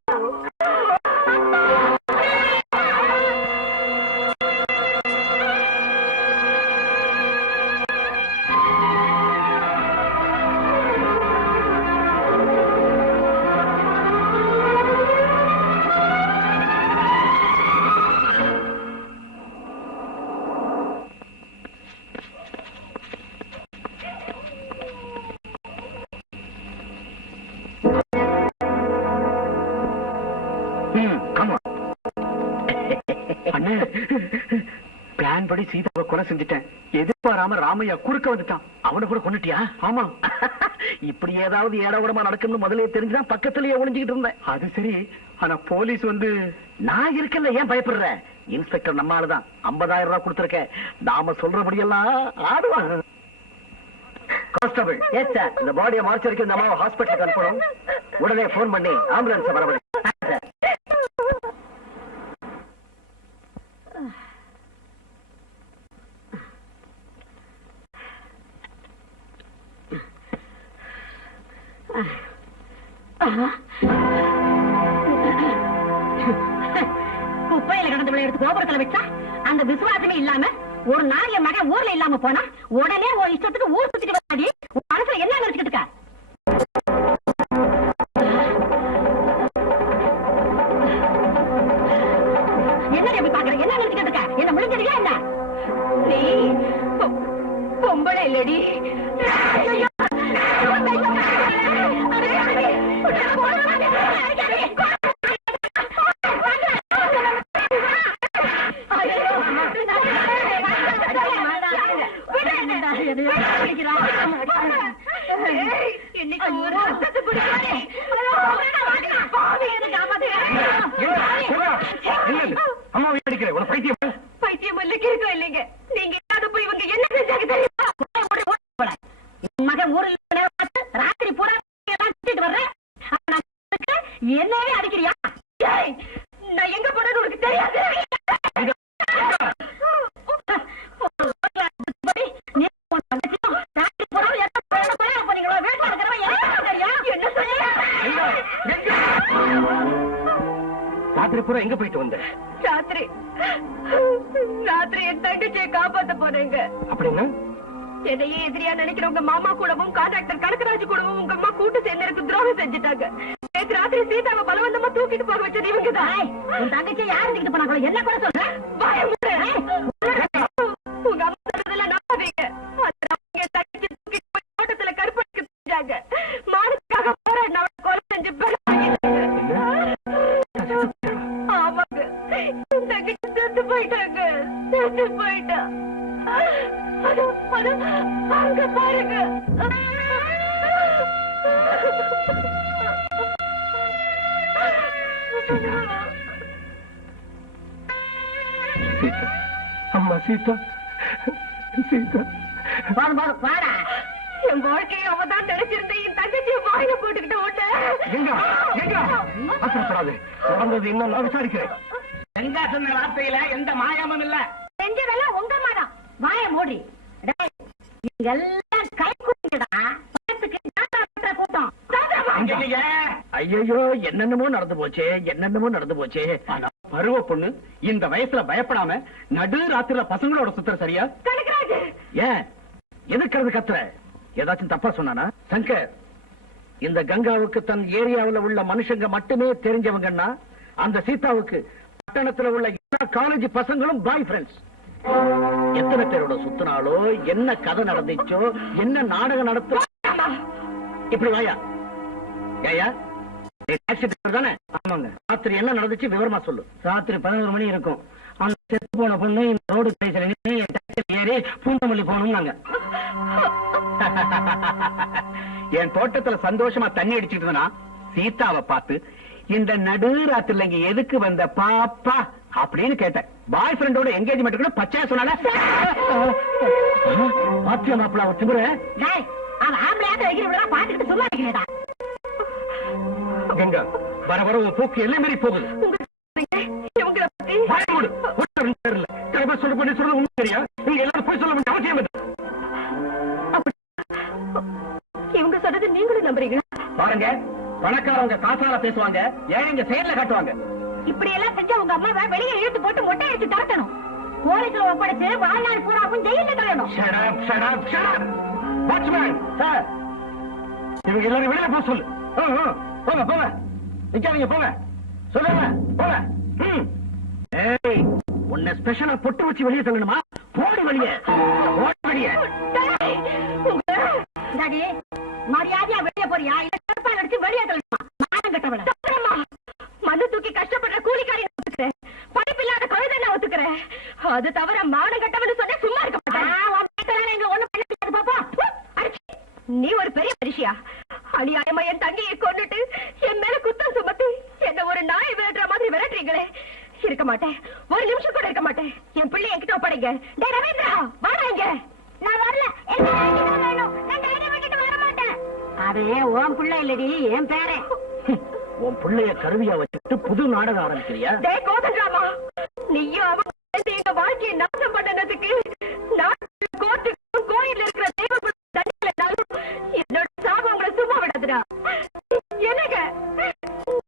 பிளான் படி சீதாவை கொலை செஞ்சுட்டேன். எதிர்பாராம ராமையா குறுக்க வந்துட்டான். அவனை கூட கொண்டுட்டியா? ஆமா. இப்படி ஏதாவது ஏடாவிடமா நடக்கும்னு முதலே தெரிஞ்சுதான் பக்கத்திலேயே ஒளிஞ்சுக்கிட்டு இருந்தேன். அது சரி, ஆனா போலீஸ் வந்து நான் இருக்கல, ஏன் பயப்படுற? இன்ஸ்பெக்டர் நம்ம ஆளுதான். 50,000 ரூபாய் கொடுத்திருக்கேன். நாம சொல்றபடியெல்லாம் ஆடுவாங்க. கான்ஸ்டபிள், இந்த பாடியை மார்ச்சரிக்கு இந்த அம்மாவை ஹாஸ்பிட்டலுக்கு அனுப்பணும். உடனே போன் பண்ணி ஆம்புலன்ஸ் வரவழைங்க. குப்பையில கடந்து எடுத்து கோபுரத்துல வச்சா அந்த விசுவாசமே இல்லாம ஒரு நாள் என் மகன் ஊர்ல இல்லாம போனா உடனே ஒரு இஷ்டத்துக்கு ஊர் சுத்திட்டு வராடி. உன் மனசுல என்ன நினைச்சுக்கிட்டு இருக்க? என்ன எப்படி பாக்குற? என்ன நினைச்சுக்கிட்டு இருக்க? என்ன முடிஞ்சிருக்கா என்ன? நீ பொம்பளை இல்லடி. அம்மாவை அடிக்கிறேன். ஒரு பைத்தியம் பைத்தியம் இருக்கா இல்லைங்க? நீங்க போய் இவங்க என்ன செஞ்சாங்க தெரியுமா? மகன் ஊர்ல ராத்திரி பூரா சுத்திட்டு வர்றேன். என்னவே அடிக்கிறியா? நான் எங்க போனது உனக்கு தெரியாது. ராத்திரி பூரா எங்க போயிட்டு வந்த? ராத்திரி என் தங்கச்சியை காப்பாத்த போனேங்க. அப்படின்னா என்னையே எதிரியா நினைக்கிறவங்க மாமா கூடவும் கான்ட்ராக்டர் கனகராஜ் கூடவும் உங்க அம்மா கூட்டு சேர்ந்து எனக்கு துரோகம் செஞ்சுட்டாங்க. நேற்று ராத்திரி சீதாவை பலவந்தமா தூக்கிட்டு போக வச்சது இவங்கதான். உன் தங்கச்சி யாரு தூக்கிட்டு போனாங்களோ என்ன கூட சொல்றேன்? உங்க அம்மா சொல்றதெல்லாம் நம்பாதீங்க. என் தங்கச்சி தூக்கிட்டு போய் தோட்டத்துல கருப்படிக்க செஞ்சாங்க. மானத்துக்காக போராடின அவளை கொலை செஞ்சு ஆமாங்க, என் தங்கச்சி செத்து போயிட்டாங்க. செத்து போயிட்டா. அங்க பாருங்க. அம்மா சீதா, சீதா பாடா. என் வாழ்க்கையை அவதான் நினைச்சிருந்தேன். என் தங்கச்சியை வாயில போட்டுக்கிட்ட உடனே எங்க எங்க அவசரப்படாது. நடந்தது இன்னும் நான் விசாரிக்கிறேன். எங்க சொன்ன வார்த்தையில எந்த மாயமும் இல்ல. செஞ்சதெல்லாம் உங்க மரம். வாய மூடி. எல்லாம் கை கூட்டா கூட்டம். ஐயோ, என்னென்னமோ நடந்து போச்சே, என்னென்னமோ நடந்து போச்சே. பருவ பொண்ணு இந்த வயசுல பயப்படாம நடு ராத்திரில பசங்களோட சுத்துற சரியா? ஏன் எதுக்கிறது கத்துற? ஏதாச்சும் தப்பா சொன்னானா? சங்கர், இந்த கங்காவுக்கு தன் ஏரியாவில் உள்ள மனுஷங்க மட்டுமே தெரிஞ்சவங்கன்னா அந்த சீதாவுக்கு பட்டணத்துல உள்ள எல்லா காலேஜ் பசங்களும் பாய் ஃப்ரெண்ட்ஸ். எத்தனை பேரோட சுத்தினாலோ, என்ன கதை நடந்துச்சோ, என்ன நாடகம் நடத்த. இப்படி வாயா. ஏயா, டாக்ஸி டிரைவர் தானே? ஆமாங்க. ராத்திரி என்ன நடந்துச்சு விவரமா சொல்லு. ராத்திரி 11 மணி இருக்கும். அந்த செத்து போன பொண்ணு இந்த ரோடு கடைசியில நின்று ஏறி பூந்தமல்லி போகணும்னாங்க. என் தோட்டத்துல சந்தோஷமா தண்ணி அடிச்சுட்டு இருந்தா சீதாவை பார்த்து இந்த நடு ராத்திரில இங்க எதுக்கு வந்த பாப்பா அப்படின்னு கேட்டேன். பாய் ஃப்ரெண்டோட என்கேஜ்மெண்ட் கூட பச்சையா சொன்னால பாத்தியா மாப்பிள அவர் திமுற. அவன் ஆம்பளையாட்ட வைக்கிறவங்களா பாத்துக்கிட்டு சும்மா இருக்கிறதா? கங்கா, வர வர உன் போக்கு எல்லை மீறி போகுது. சொல்ல பண்ணி சொல்றது உண்மை தெரியா? நீங்க எல்லாரும் போய் சொல்ல வேண்டிய அவசியம் இல்லை. இவங்க சொல்றது நீங்களும் நம்புறீங்களா? பாருங்க, பணக்காரங்க காசால பேசுவாங்க, ஏழைங்க செயல்ல காட்டுவாங்க. இப்படி எல்லாம் செஞ்சா உங்க அம்மாவை வெளியே இழுத்து போட்டு மொட்டை அடிச்சு தாட்டணும். போலீஸ்ல ஒப்படைச்சு வாழ்நாள் பூராவும் ஜெயில தள்ளணும். இவங்க எல்லாரும் வெளியில போக சொல்லு. போங்க போங்க, நிக்காதீங்க, போங்க சொல்லுங்க, போங்க. ஏய், உன்னை ஸ்பெஷலா பொட்டு வச்சு வெளியே தள்ளணுமா? போடி வெளியே, ஓடி வெளியே. டாடி, மரியாதையா வெளியே போறியா? இல்ல கருப்பால் அடிச்சு வெளியே தள்ளணுமா? மானம் கட்டவள. மண்ணு தூக்கி கஷ்டப்படுற கூலிக்காரி ஒத்துக்கிறேன், படிப்பில்லாத கழுதை நான் ஒத்துக்கிறேன். அது தவிர மானம் கட்டவன்னு சொன்னா சும்மா இருக்க மாட்டேன். நீ ஒரு பெரிய மனுஷியா? அநியாயமா என் தங்கையை கொண்டுட்டு என் மேல குத்தம் சுமத்தி என்ன ஒரு நாய் விரட்டுற மாதிரி விரட்டுறீங்களே. இருக்க மாட்டேன், ஒரு நிமிஷம் கூட இருக்க மாட்டேன். என் பிள்ளை என்கிட்ட ஒப்படைங்க. டேய் ரவீந்திரா, வாங்க. நான் வரல. எனக்கு வேணும். நான் டாடி விட்டுட்டு வர மாட்டேன். அது உன் பிள்ளை இல்லடி, என் பேரே. உன் பிள்ளைய கருவியா வச்சுட்டு புது நாடகம் ஆரம்பிக்கிறியா? டேய் கோதண்டாமா, நீயும் அவன் எங்க வாழ்க்கையை நாசம் பண்ணதுக்கு நான் கோர்ட்டுக்கும் கோயில்ல இருக்கிற தெய்வ தண்ணியிலும் என்னோட சாபம் உங்களை சும்மா விடாதுடா. என்னங்க,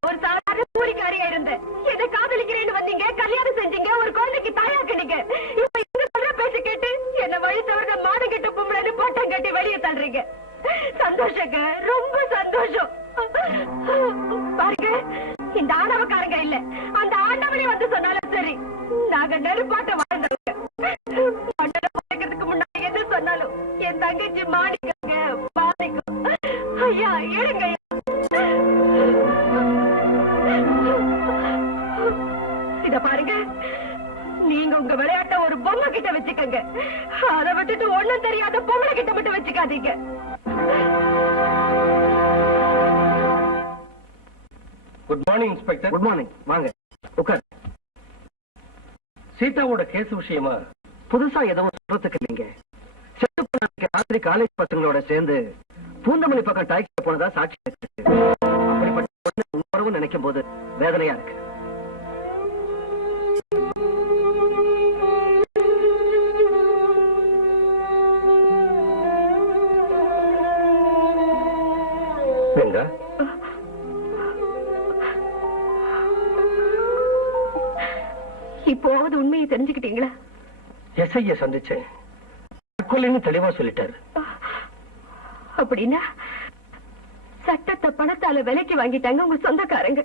ஒரு சாதாரண கூலிக்காரியா இருந்த என்ன காதலிக்கிறேன்னு வந்தீங்க, கல்யாணம் செஞ்சீங்க, ஒரு குழந்தைக்கு தாயாக்குனீங்க. இப்ப இங்க சொல்ற பேச்சு கேட்டு என்ன வழி தவிர மாடு கெட்ட பொம்பளைன்னு போட்டம் கட்டி வெளியே தள்ளுறீங்க. சந்தோஷங்க, ரொம்ப சந்தோஷம். பாருங்க, இந்த ஆணவக்காரங்க இல்ல, அந்த ஆண்டவனே வந்து சொன்னாலும் சரி, நாங்க நெருப்பாட்ட வாழ்ந்தவங்க. மண்டல போறதுக்கு முன்னாடி எது சொன்னாலும் என் தங்கச்சி மாடிக்கங்க, பாதிக்கும். ஐயா இருங்க. இத பாருங்க, நீங்க உங்க விளையாட்ட ஒரு பொம்மை கிட்ட வச்சுக்கங்க. அதை விட்டுட்டு ஒண்ணும் தெரியாத பொம்மை கிட்ட மட்டும் வச்சுக்காதீங்க. Good morning inspector. Good morning, வாங்க உட்கார். சீதாவோட கேஸ் விஷயமா புதுசா எதுவும் சொல்றதுக்கு இல்லைங்க. செத்து போன ராத்திரி காலேஜ் பசங்களோட சேர்ந்து பூந்தமல்லி பக்கம் டாக்ஸில போனதா சாட்சி இருக்கு. அப்படிப்பட்ட உணர்வு நினைக்கும் போது வேதனையா இருக்கு. கங்கா, இப்போவது உண்மையை தெரிஞ்சுக்கிட்டீங்களா? எஸ்ஐய சந்திச்சேன், தற்கொலைன்னு தெளிவா சொல்லிட்டாரு. அப்படின்னா சட்டத்தை பணத்தால விலைக்கு வாங்கிட்டாங்க உங்க சொந்தக்காரங்க.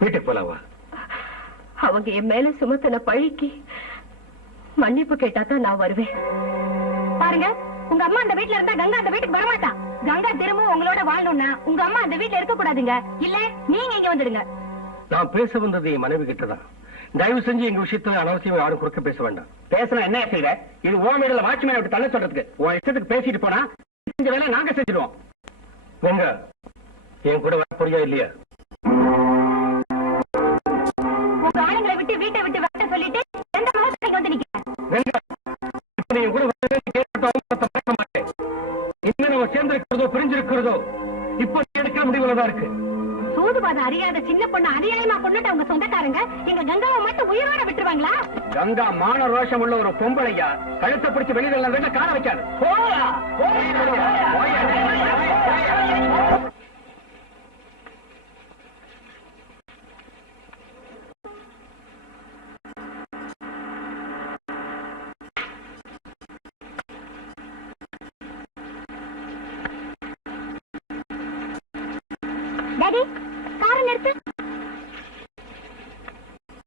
வீட்டுக்கு போலாவா? அவங்க என் மேல சுமத்தின பழிக்கு மன்னிப்பு கேட்டா தான் நான் வருவேன். பாருங்க, உங்க அம்மா அந்த வீட்டுல இருந்தா கங்கா அந்த வீட்டுக்கு வரமாட்டா. கங்கா திரும்பவும் உங்களோட வாழணும்னா உங்க அம்மா அந்த வீட்டுல இருக்க கூடாதுங்க. இல்ல நீங்க இங்க வந்துடுங்க. நான் பேச வந்தது என் மனைவி கிட்டதான். தயவு செஞ்சு எங்க விஷயத்துல அனாவசியம் யாரும் குறுக்க பேச வேண்டாம். பேசினா என்ன செய்வ? இது ஓ வீடுல வாட்ச்மேன் விட்டு தள்ள சொல்றதுக்கு உன் இஷ்டத்துக்கு பேசிட்டு போனா செஞ்ச வேலை நாங்க செஞ்சிடுவோம். கங்கா, என் கூட வர போறியா இல்லையா? உங்க ஆளுங்களை விட்டு வீட்டை விட்டு வர சொல்லிட்டு எந்த மாசத்துக்கு வந்து நிக்கிறேன்? கங்கா, இப்ப நீ கூட கேட்க மாட்டேன். இன்னும் நம்ம சேர்ந்திருக்கிறதோ பிரிஞ்சிருக்கிறதோ இப்ப நீ எடுக்கிற முடிவுலதான் இருக்கு. சூதுவாதம் அறியாத சின்ன பொண்ணு அநியாயமா கொண்டுட்டு அவங்க சொந்தக்காரங்க எங்க கங்காவை மட்டும் உயிரோட விட்டுருவாங்களா? கங்கா மான ரோஷம் உள்ள ஒரு பொம்பளையா, கழுத்தை பிடிச்சு வெளியில வீட்டுல காண வைக்காது. டாடி, காரை நிறுத்து.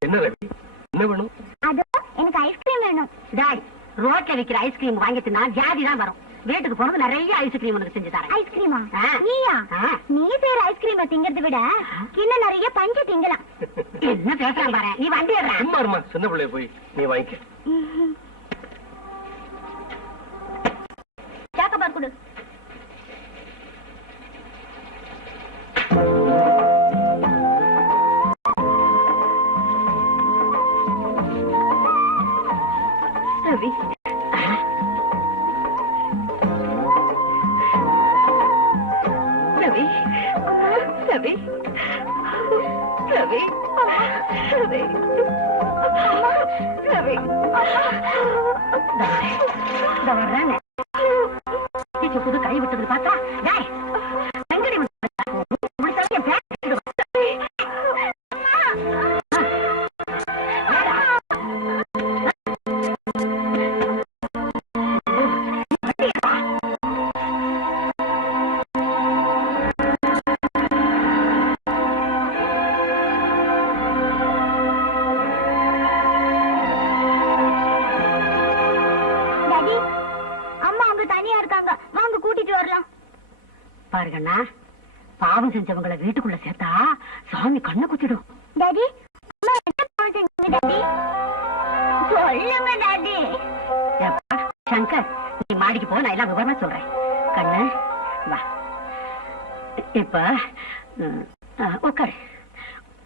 என்ன ரவி, என்ன வேணும்? அதோ எனக்கு ஐஸ்கிரீம் வேணும். டாடி, ரோட்ல விக்கிற ஐஸ்கிரீம் வாங்கிட்டுனா ஜாதி தான் வரும். வீட்டுக்கு போனது நிறைய ஐஸ்கிரீம் உனக்கு செஞ்சு தரேன். ஐஸ்கிரீமா? ஆ. நீயா? ஆ. நீ செய்யற ஐஸ்கிரீமை திங்கறதை விட இன்னும் நிறைய பஞ்சு திங்கலாம். என்ன பேசுறான் பாரு. நீ வண்டி ஏறுற. சும்மா இருமா, சின்ன பிள்ளைய போய் நீ வாங்கிக்க. சாக்கோபார் கொடு. ரவி, ரவி, ரவி, ரவி, ரவி, ரவி, புது கை விட்டது பார்த்தா வெங்கடி பாருங்கண்ணா, பாவம் செஞ்சவங்களை வீட்டுக்குள்ள சேர்த்தா சாமி கண்ணு குத்திடும். டாடி, அம்மா என்ன பாவம் செஞ்சீங்க டாடி? சொல்லுங்க டாடி. ஏப்பா, சங்கர், நீ மாடிக்கு போ, நான் எல்லாம் விவரமா சொல்றேன். கண்ணு வா. இப்ப உட்காரு.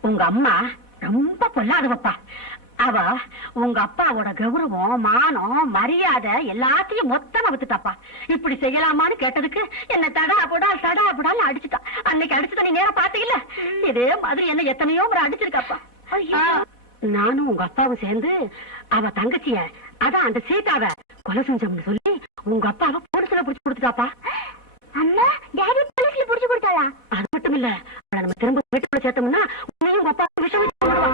உங்க அம்மா ரொம்ப பொல்லாதவப்பா. அவ உங்க அப்பாவோட கௌரவம், மானம், மரியாதை எல்லாத்தையும் மொத்தமா வித்துட்டாப்பா. இப்படி செய்யலாமான்னு கேட்டதுக்கு என்ன தடாபுடான்னு அடிச்சுட்டா. அன்னைக்கு அடிச்சுட்ட நீ நேரம் பாத்தீங்கல்ல, இதே மாதிரி என்ன எத்தனையோ முறை அடிச்சிருக்காப்பா. நானும் உங்க அப்பாவும் சேர்ந்து அவ தங்கச்சிய, அதான் அந்த சீதாவை கொலை செஞ்சோம்னு சொல்லி உங்க அப்பாவை போலீஸ்ல புடிச்சு கொடுத்துட்டாப்பா. அம்மா, டாடி போலீஸ்ல புடிச்சு கொடுத்தாளா? அது மட்டும் இல்ல, அவளை நம்ம திரும்ப வீட்டுக்குள்ள சேர்த்தோம்னா உன்னையும் உங்க அப்பாவுக்கு விஷம் வச்சு போடுவா.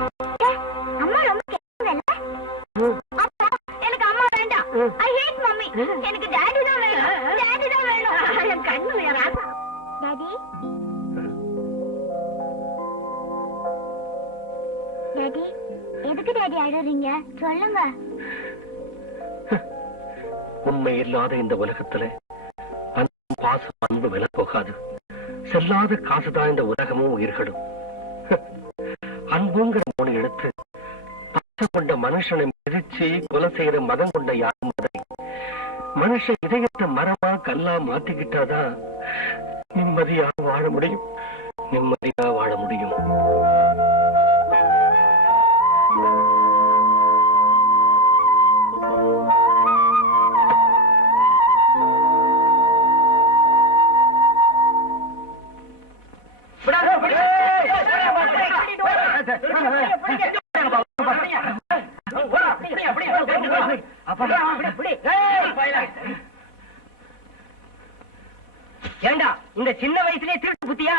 அம்மா ரொம்ப கேட்கல. அப்பா, எனக்கு அம்மா வேண்டாம். ஐ ஹேட் மம்மி. எனக்கு டாடி தான் வேணும். டாடி தான் வேணும். என் கண்ணு யாராவது. டாடி, டாடி, எதுக்கு டாடி அழறீங்க? சொல்லுங்க. உண்மை இல்லாத இந்த உலகத்துல பாசம், அன்பு விலை போகாது. செல்லாத காசுதான் இந்த உலகமும் உயிர்களும். அன்புங்கிற மூணு எடுத்து பாசம் கொண்ட மனுஷனை மிதிச்சு கொலை செய்யற மதம் கொண்ட யாரும் அதை மனுஷ இதயத்தை மரமா கல்லா மாத்திக்கிட்டாதான் நிம்மதியா வாழ முடியும். நிம்மதியா வாழ முடியும். ஏண்டா இந்த சின்ன வயசுலயே திருட்டு புத்தியா?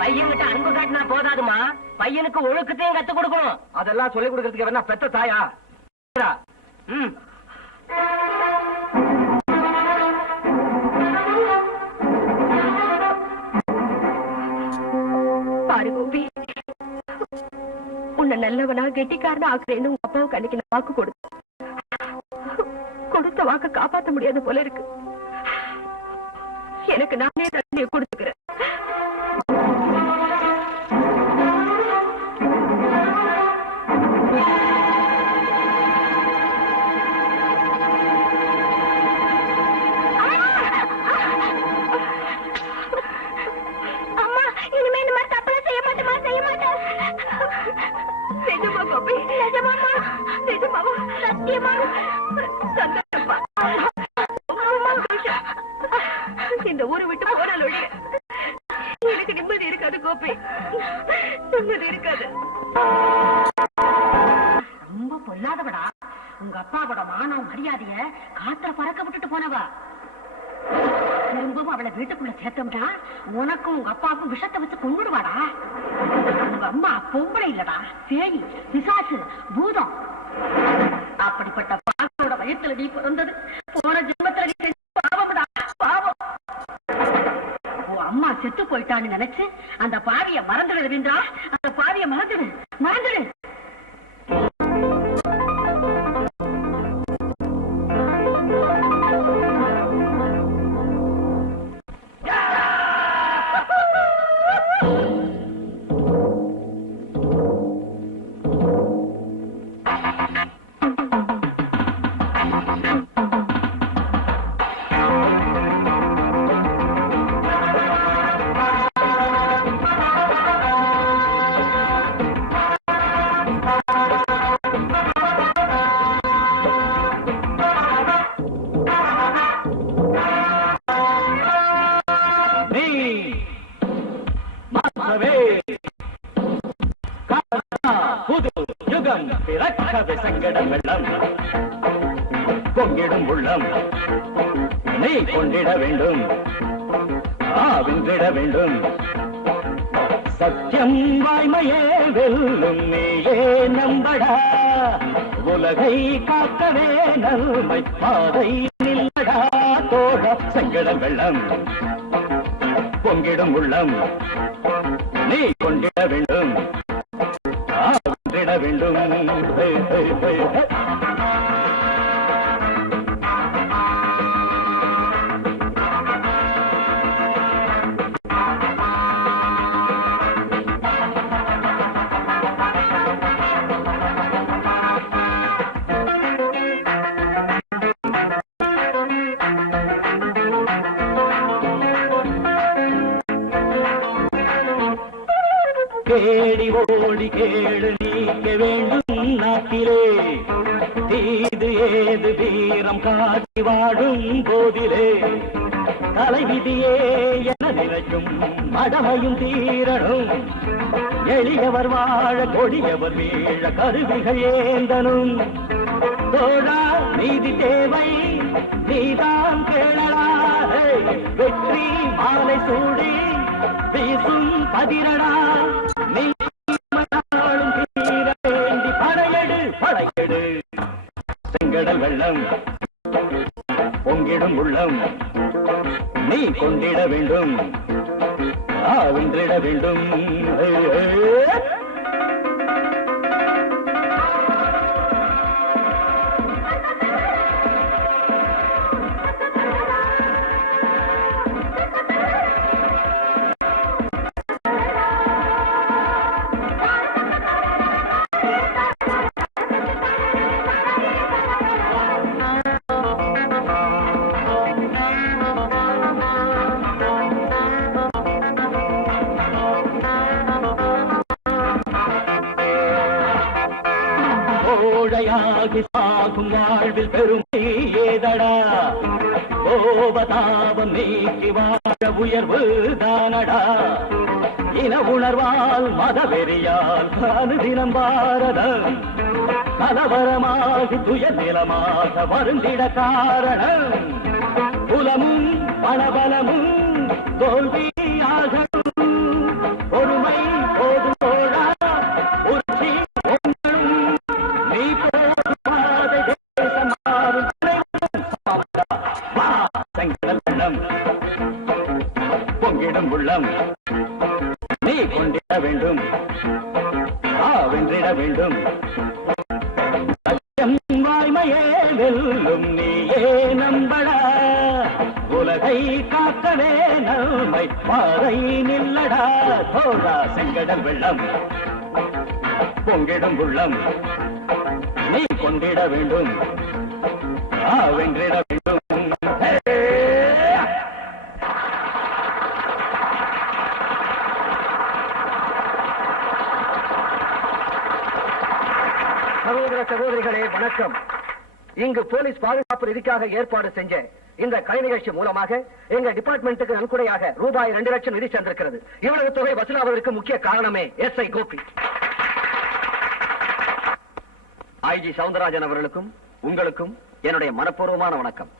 பையன்கிட்ட அன்பு காட்டினா போதாதுமா, பையனுக்கு ஒழுக்கத்தையும் கத்து கொடுக்கணும். அதெல்லாம் சொல்லிக் கொடுக்கறதுக்கு வேணா பெத்த தாயா? பாரு கோபி, உன்னை நல்லவனா கெட்டிக்காரனா ஆக்குறேன்னு உங்க அப்பாவுக்கு அன்னைக்கு நான் வாக்கு கொடுத்த வாக்க காப்பாற்ற முடியாத போல இருக்கு. எனக்கு நானே தண்ணியை கொடுத்துக்கிறேன். இந்த ஊரை விட்டு போனால் ஒழிய எனக்கு நிம்மதி இருக்காது கோபி, நிம்மதி இருக்காது. ரொம்ப பொல்லாதவடா. உங்க அப்பாவோட மானம் மரியாதைய காத்துல பறக்க விட்டுட்டு போனவா. திரும்பவும் அவளை வீட்டுக்குள்ள சேர்த்தோம்னா உனக்கும் உங்க அப்பாவுக்கும் விஷத்தை வச்சு கொண்டுடுவாடா. உங்க அம்மா பொம்பளை இல்லடா, பேய், பிசாசு, பூதம். அப்படிப்பட்ட பாவத்தோட வயத்துல நீ பிறந்தது போன ஜென்மத்துல நீ செஞ்ச பாவம்டா, பாவம். நினைச்சு அந்த பாவிய மறந்துடு ரவீந்திரா, அந்த பாவிய மறந்துடு, மறந்துடு. சங்கடம் வெள்ளம் பொங்கிடும் உள்ளம் நீ கொண்டிட வேண்டும், வென்றிட வேண்டும். சத்தியம் வாய்மையே வெல்லும் நீயே நம்படா, உலகை காக்கவே நன்மை பாதை நில்லடா தோழ. சங்கடம் வெள்ளம் பொங்கிடும் உள்ளம் நீ கொண்டிட வேண்டும், வென்றிட வேண்டும். கேடி ஓடி கேடு நீக்க வேண்டும் நாட்டிலே, தீது ஏது வீரம் காட்டி வாடும் போதிலே. தலைவிதியே என நினைக்கும் மடமையும் தீரணும், எளியவர் வாழ கொடியவர் வீழ கருவிகள் ஏந்தனும். தோழா நீதி தேவை நீதான் கேளடா, வெற்றி மாலை சூடி வீசும் பதிரடா. நீ தீர வேண்டி படையெடு படையெடு. செங்கடல் வெள்ளம் பொங்கிடும் உள்ளம் நீ கொண்டிட வேண்டும், வென்றிட வேண்டும். கோழையாகி சாகும் வாழ்வில் பெருமை ஏதடா, கோபதாபம் நீக்கி வாழ உயர்வு தானடா. இன உணர்வால் மதவெறியால் அனுதினம் பாரதம் கலவரமாகி துயர் நிலமாக வருந்திட காரணம். புலமும் பணபலமும் தோல்வியாகணும், பொறுமை போதும் தோழா உச்சி பொங்கலும். நீ போதுமாதை தேசம் மாறும் செங்கடல் வெள்ளம் பொங்கிடும் உள்ளம் நீ கொண்டிட வேண்டும், வென்றிட வேண்டும். சத்தியம் வாய்மையே வெல்லும் நீயே நம்படா, உலகை காக்கவே நன்மை பாதை நில்லடா தோழா. செங்கடல் வெள்ளம் பொங்கிடும் உள்ளம் நீ கொண்டிட வேண்டும், வென்றிட வேண்டும். சகோதர சகோதரிகளே வணக்கம். இங்கு போலீஸ் பாதுகாப்பு நிதிக்காக ஏற்பாடு செஞ்ச இந்த கலை நிகழ்ச்சி மூலமாக எங்க டிபார்ட்மெண்ட்டுக்கு நன்கொடையாக ரூபாய் 2 லட்சம் நிதி சென்றிருக்கிறது. இவ்வளவு தொகை வசூலாவதற்கு முக்கிய காரணமே எஸ்ஐ கோபி. ஐஜி சவுந்தரராஜன் அவர்களுக்கும் உங்களுக்கும் என்னுடைய மனப்பூர்வமான வணக்கம்.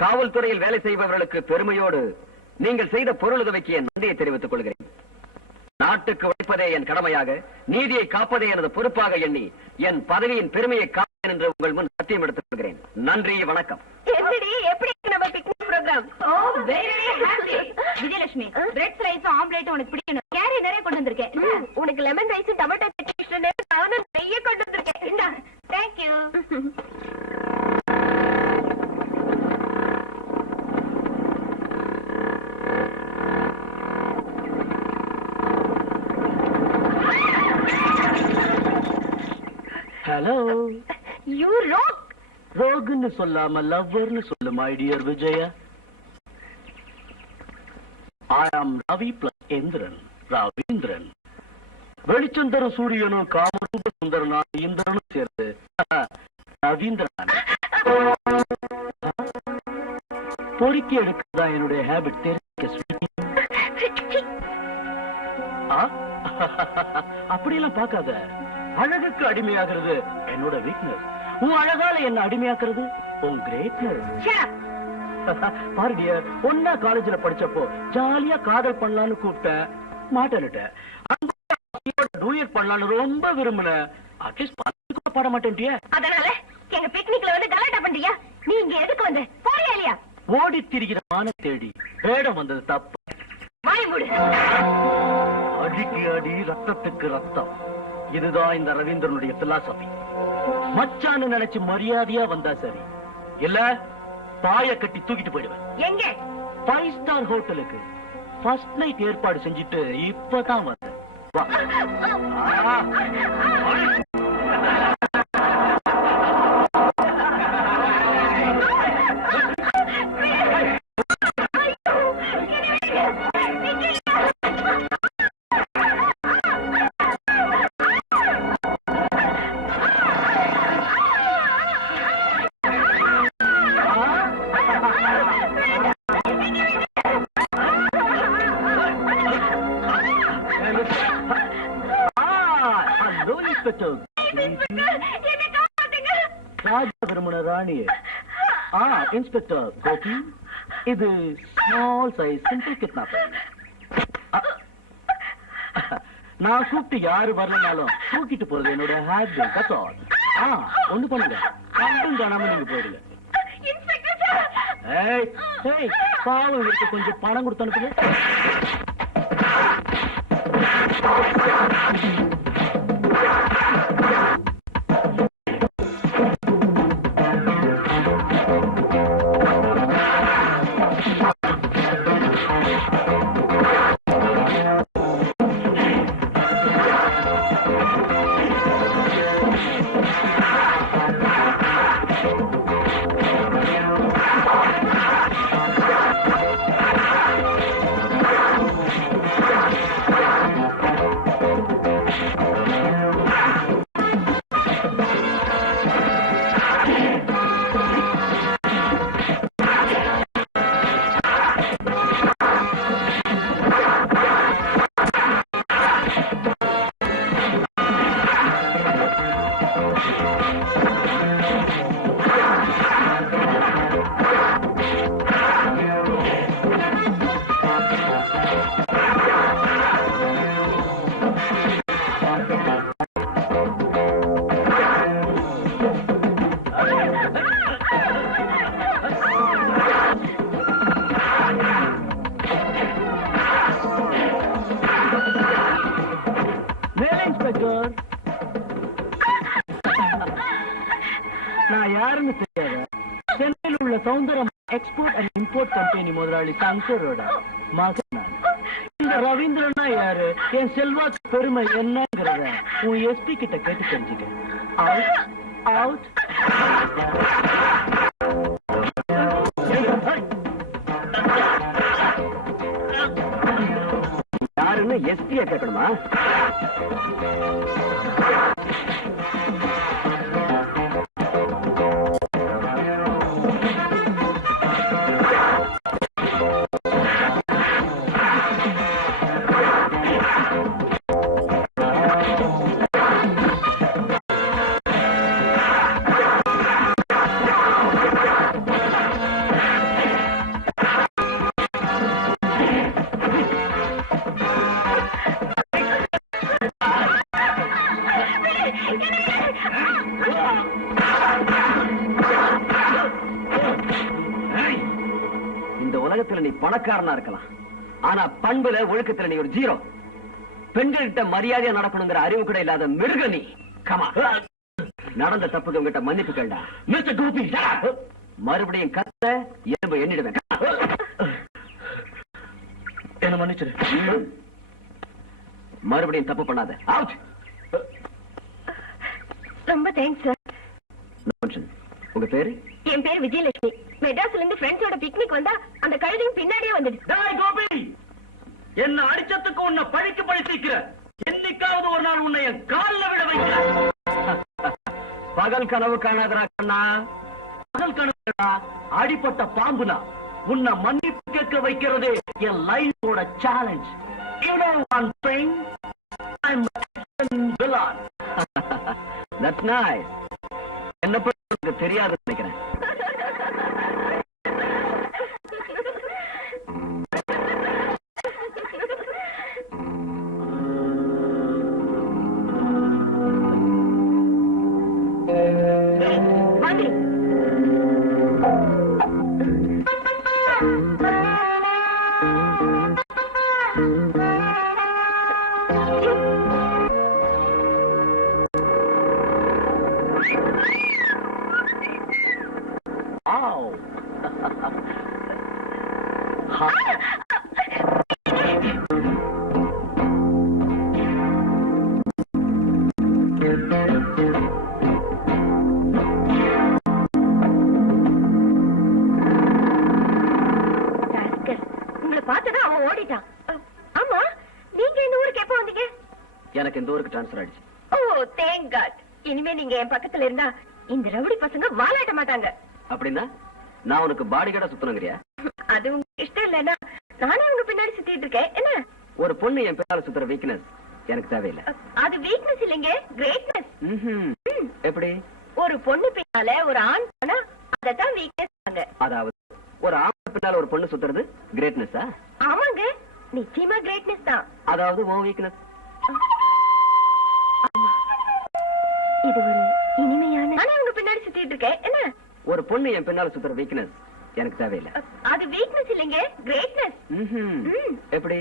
காவல்துறையில் வேலை செய்பவர்களுக்கு பெருமையோடு நீங்கள் செய்த பொருளுதவிக்கு என் நன்றியை தெரிவித்துக் கொள்கிறேன். நாட்டுக்கு உழைப்பதே என் கடமையாக, நீதியை காப்பதே எனது பொறுப்பாக எண்ணி என் பதவியின் பெருமையை காப்பேன் என்று உங்கள் முன் சத்தியம் எடுத்துக் கொள்கிறேன். நன்றி, வணக்கம். எப்படி நம்ம பிக்னிக் ப்ரோக்ராம்? ஓ வெரி ஹாப்பி. விஜயலட்சுமி பிரெட் ரைஸும் ஆம்லேட்டும் உனக்கு பிடிக்கணும். கேரி நிறைய கொண்டு வந்திருக்கேன். உனக்கு லெமன் ரைஸும் டொமேட்டோ நானும் நெய்ய கொண்டு வந்திருக்கேன். இந்தா. தேங்க்யூ. ஹலோ. You rock. ரோகுன்னு சொல்லாம லவ்வர்னு சொல்லு my dear Vijaya. I am Ravi plus Indran, Ravindran. வெளிச்சம் தரும் சூரியனும் காமரூப சுந்தரனும் இந்திரனும் சேர்ந்து ரவீந்திரன். பொறுக்கி எடுக்கிறதா என்னுடைய ஹேபிட் தெரிவிக்க. அப்படியெல்லாம் பார்க்காத. அழகுக்கு அடிமையாகிறது என்னோட வீக்னஸ். உன் அழகால என்ன அடிமையாக்குறது உன் கிரேட்னஸ். பாருடிய ஒன்னா காலேஜ்ல படிச்சப்போ ஜாலியா காதல் பண்ணலான்னு கூப்பிட்டேன், மாட்டேன்னுட்டேன். டூயட் பண்ணலான்னு ரொம்ப விரும்பினேன். அட்லீஸ்ட் பாட மாட்டேன்ட்டிய. அதனால எங்க பிக்னிக்ல வந்து கலாட்டா பண்றியா? நீ இங்க எதுக்கு வந்த? போறியா இல்லையா? ஓடி திரிகிற மான தேடி வேடம் வந்தது தப்பு. வாய் மூடு. அடிக்கு அடி ரத்தத்துக்கு ரத்தம். இதுதான் இந்த ரவீந்திரனுடைய பிலாசபி. மச்சான்னு நினைச்சு மரியாதையா வந்தா சரி, இல்ல பாய கட்டி தூக்கிட்டு போயிடுவேன். எங்க? 5 ஸ்டார் ஹோட்டலுக்கு ஃபர்ஸ்ட் நைட் ஏற்பாடு செஞ்சுட்டு இப்பதான் வந்தேன். வா. இன்ஸ்பெக்டர் கோபி, இது ஸ்மால் சைஸ் சிம்பிள் கிட்னாப்பிங். நான் கூப்பிட்டு யாரு வரலனாலும் தூக்கிட்டு போறது என்னோட ஹேபிட். That's all. ஒண்ணு பண்ணுங்க, கண்டும் காணாம நீங்க போயிடுங்க. பாவம் இருக்கு, கொஞ்சம் பணம் கொடுத்து அனுப்புங்க. நான் யாருன்னு தெரியாத சென்னையில் உள்ள Soundaram export and import company முதலாளி சங்கரோட மகன். இந்த ரவீந்திரனா யாரு, என் செல்வாக்கு பெருமை என்னங்கிறத உன் எஸ்பி கிட்ட கேட்டு தெரிஞ்சுக்க. அவுட். யாருன்னு எஸ்பியா கேட்கணுமா? இந்த உலகத்துல நீ பணக்காரனா இருக்கலாம், ஆனா பண்புல ஒழுக்கத்துல நீ ஒரு ஜீரோ. பெண்கள்கிட்ட மரியாதையா நடக்கணுங்கிற அறிவு கூட இல்லாத மிருக நீ. கமா, நடந்த தப்புக்கு உங்ககிட்ட மன்னிப்பு கேள்டா. மிஸ்டர் கோபி, மறுபடியும் கத்த எலும்பு எண்ணிடுவேன். என்ன மன்னிச்சிரு. மறுபடியும் தப்பு பண்ணாத. அவுட். ரொம்ப தேங்க்ஸ் சார். உங்க பேரு? என் பேர் விஜயலட்சுமி. மெட்ராஸ்ல இருந்து ஃப்ரெண்ட்ஸோட பிக்னிக் வந்தா அந்த கழுதையும் பின்னாடியே வந்துடுச்சு. கோபி, என்ன அடிச்சதுக்கு உன்னை பழிக்கு பழி தீக்கிற. என்னைக்காவது ஒரு நாள் உன்னை என் காலில் விட வைக்கிற. பகல் கனவு காணாதரா கண்ணா. பகல் கனவு அடிப்பட்ட பாம்புனா உன்னை மன்னிப்பு கேட்க வைக்கிறது என் லைஃபோட challenge. You know one thing, I'm an villain. That's nice. என்ன பத்தி உங்களுக்கு தெரியாதுன்னு நினைக்கிறேன். உங்களை பார்த்ததா அவன் ஓடிட்டான். ஆமா, நீங்க இந்த ஊருக்கு எப்ப வந்தீங்க? எனக்கு இந்த ஊருக்கு டிரான்ஸ்பர் ஆயிடுச்சு. ஓ, தேங்க் காட். இனிமே நீங்க என் பக்கத்துல இருந்தா இந்த ரவுடி பசங்க வாலாட்ட மாட்டாங்க. அப்படின்னா நான் உனக்கு பாடிகார்டா சுத்தணுங்கிறியா? அது உங்களுக்கு இஷ்டம் இல்லைன்னா நானே உங்க பின்னாடி சுத்திட்டு இருக்கேன். என்ன? ஒரு பொண்ணு என் பின்னால சுத்துற வீக்னஸ் எனக்கு தேவையில்லை. அது வீக்னஸ் இல்லைங்க, கிரேட்னஸ். எப்படி? ஒரு பொண்ணு பின்னால ஒரு ஆண் போனா அதத்தான் வீக்னஸ். அதாவது ஒரு ஆண் பின்னால ஒரு பொண்ணு சுத்துறது கிரேட்னஸா? ஆமாங்க, நிச்சயமா கிரேட்னஸ் தான். அதாவது உன் வீக்னஸ். இது ஒரு இனிமையான. நானே உங்க பின்னாடி சுத்திட்டு இருக்கேன். என்ன? ஒரு பொண்ணு என் பின்னால சுத்துற வீக்னஸ் எனக்கு தேவையில்லை. அது வீக்னஸ் இல்லைங்க, கிரேட்னஸ். எப்படி?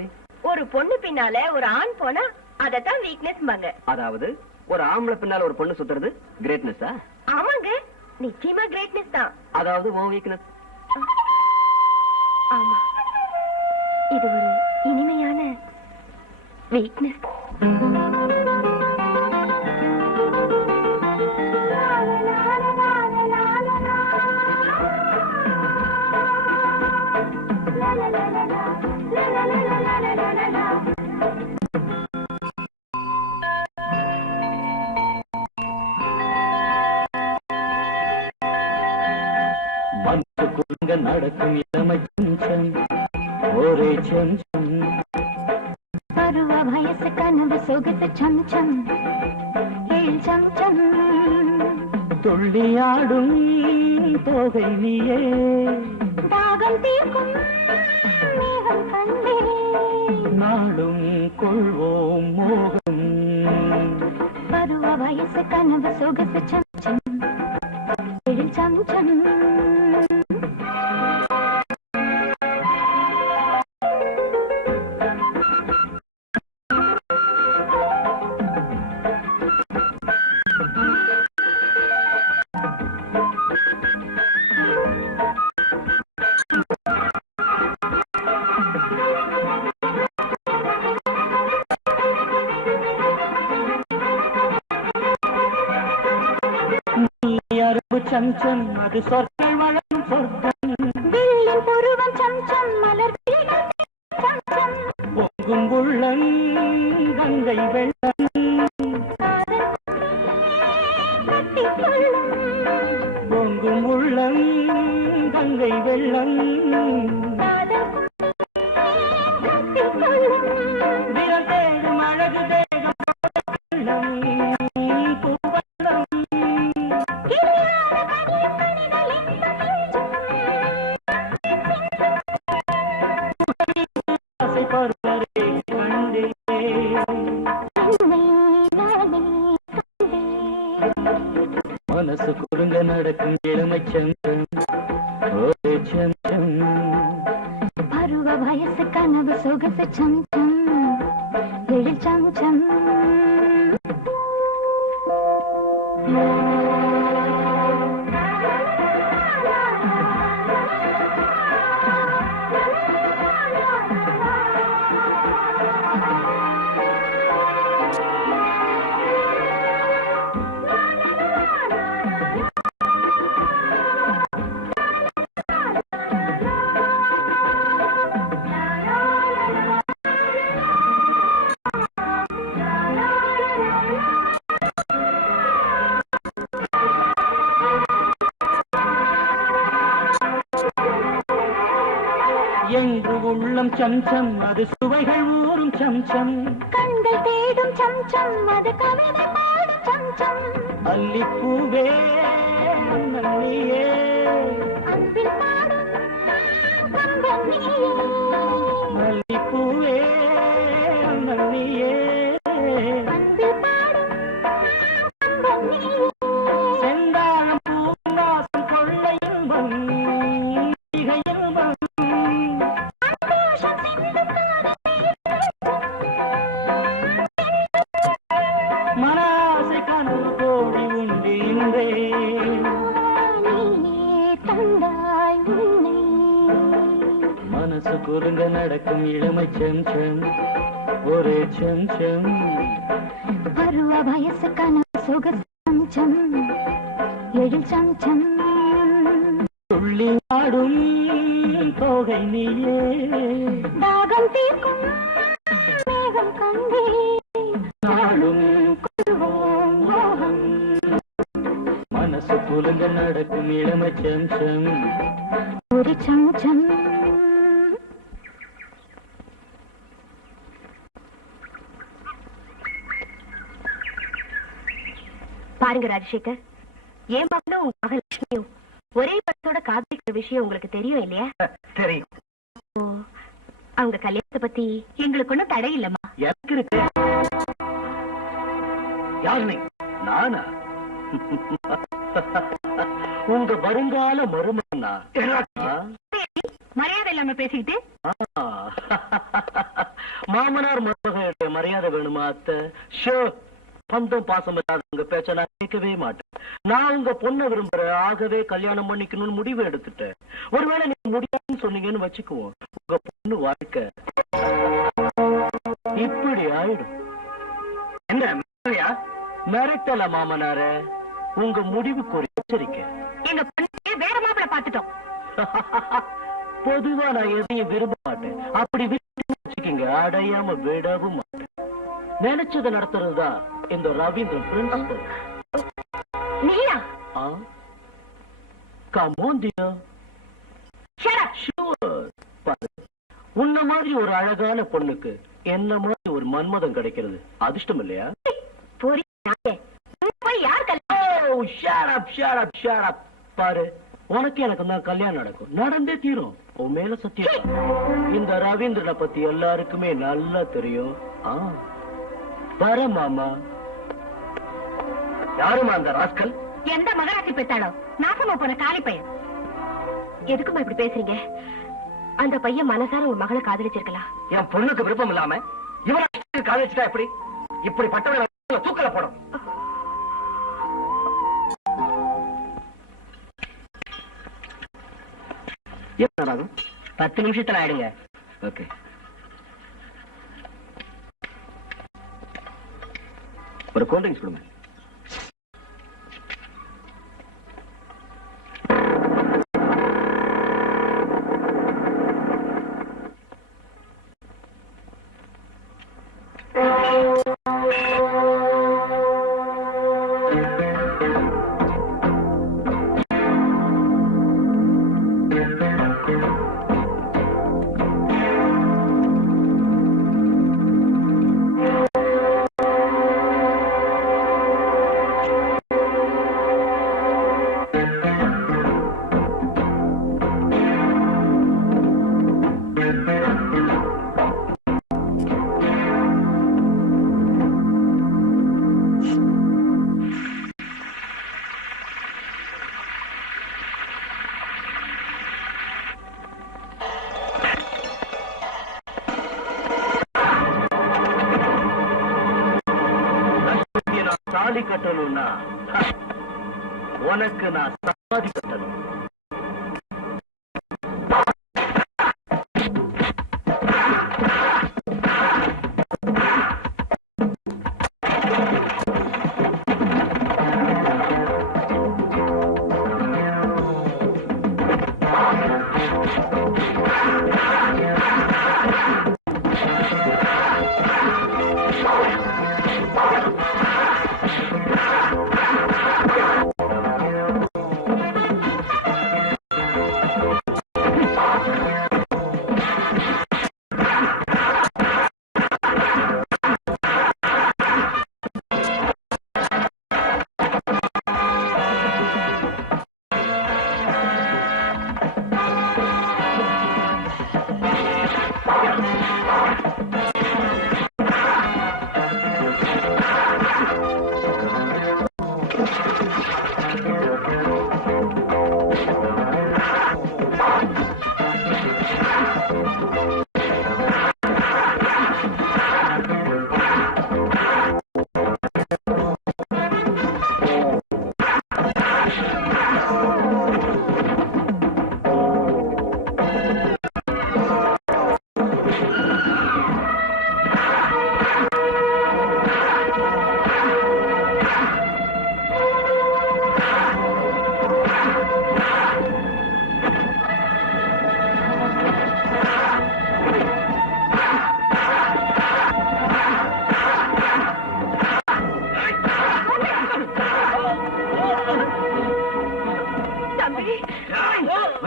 ஒரு பொண்ணு பின்னால ஒரு ஆண் போனா அதத்தான் வீக்னஸ் பாங்க. அதாவது ஒரு ஆம்பளை பின்னால ஒரு பொண்ணு சுத்துறது கிரேட்னஸா? ஆமாங்க, நிச்சயமா கிரேட்னஸ் தான். அதாவது உன் வீக்னஸ். ஆமா, இது ஒரு இனிமையான வீக்னஸ். மனசுக்குள்ள நடக்கும் இளமை சஞ்சம், ஒரே சஞ்சம். பருவ வயசு கனவு சொகுசு சம்சம், ஏழ் சம்சம். துள்ளியாடும் தோகை நீயே, தாகம் தீர்க்கும் மேகம் கண்டே. நாடும் கொள்வோம் மோகம். பருவ வயசு கனவு சொகுசு சம்சம், ஏழ் சம்சம். சஞ்சம், அது சொற்கள் வழங்கும் சொர்க்கம். வெள்ளின் புருவம் சம்சம், மலர் சம்சம். பொங்கும் உள்ளம் கங்கை வெள்ளம். பொங்கும் உள்ளம் கங்கை வெள்ளம். விரல் தேடும் அழகு தேகம் வெள்ளம். மனசு குறுங்க நடக்கும் இளமை சந்தம், ஒரே சந்தம். பருவ வயசு கனவு சொகு தேடும் சம்சம் அது சுவைகள் ஊறும் சம்சம் கண்கள் தேடும் சம்சம் அது கவிதை பாடும் சம்சம் அல்லிப்பூவே நன்னியே அன்பில் பாடும் கம்பன் நீயே அல்லிப்பூவே நன்னியே அன்பில் பாடும் கம்பன் நீயே செந்தாழம் பூங்காசம் கொள்ளையில் சந்தோஷம் சிந்தும் மனாசை கனவு கோடி உண்டின்றேன் நீயே தந்தாய் உன்னை மனசு குறுங்க நடக்கும் இளமை செம் ஒரே செம் பருவ வயசு கனவு சொகசு சம்சம் எழில் சம்சம் துள்ளி ஆடும் தோகை நீயே தாகம் தீர்க்கும் மேகம் கண்டே நாடும் கொள்வோம் மோகம் மனசு குறுங்க நடக்கும் இளமை செம் ஒரு சம்சம் பாருங்க ராஜசேகர், என் மகனும் உங்க மகள் லட்சுமியும் ஒரே படத்தோட காதலிக்கிற விஷயம் உங்களுக்கு தெரியும் இல்லையா? தெரியும். ஓ, அவங்க கல்யாணத்தை பத்தி எங்களுக்கு ஒண்ணும் தடை இல்லம்மா. எனக்கு இருக்கு. யார் நீ? நானா? உங்க வருங்கால மருமகனா? மரியாதை இல்லாம பேசிக்கிட்டு மாமனார் மருமகளுடைய மரியாதை வேணுமா அத்தை? ஷோர். பந்தம் பாசம் இல்லாதவங்க பேச்ச நான் கேட்கவே மாட்டேன். நான் உங்க பொண்ணை விரும்புறேன், ஆகவே கல்யாணம் பண்ணிக்கணும்னு முடிவு எடுத்துட்டேன். ஒருவேளை நீங்க முடியாதுன்னு சொன்னீங்கன்னு வச்சுக்குவோம், உங்க பொண்ணு வாழ்க்கை இப்படி ஆயிடும். என்ன மிரட்டல மாமனார? உங்க முடிவுக்கு ஒரு எச்சரிக்கை. எங்க பொண்ணு வேற மாப்பிள பாத்துட்டோம். பொதுவா நான் எதையும் விரும்ப மாட்டேன். அப்படி வச்சுக்கீங்க, அடையாம விடவும் மாட்டேன். நினைச்சதை நடத்துறதுதான் இந்த ரவீந்திரன் பிரின்சிபல். நீயா? Come on, dear. Sure. உன்ன மாதிரி ஒரு அழகான பொண்ணுக்கு என்ன மாதிரி ஒரு மன்மதம் கிடைக்கிறது அதிர்ஷ்டம் இல்லையா? பாரு, உனக்கு எனக்கு தான் கல்யாணம் நடக்கும், நடந்தே தீரும். உன் மேல சத்தியம். இந்த ரவீந்திரனை பத்தி எல்லாருக்குமே நல்லா தெரியும். வர மாமா. யாருமா அந்த ராஸ்கல்? எந்த மகராட்சி பெற்றாலோ நாசமா போன காலி பையன். எதுக்குமா இப்படி பேசுறீங்க? அந்த பையன் மனசார ஒரு மகளை காதலிச்சிருக்கலாம். என் பொண்ணுக்கு விருப்பம் இல்லாம இவனை காதலிச்சுட்டா எப்படி? இப்படி பட்டவனை தூக்கல போடும். என்ன 10 நிமிஷத்துல ஆயிடுங்க. ஓகே. ஒரு கூல் ட்ரிங்க்ஸ் கொடுங்க. தாலி கட்டணும்னா உனக்கு நான் சமாதி கட்டணும்.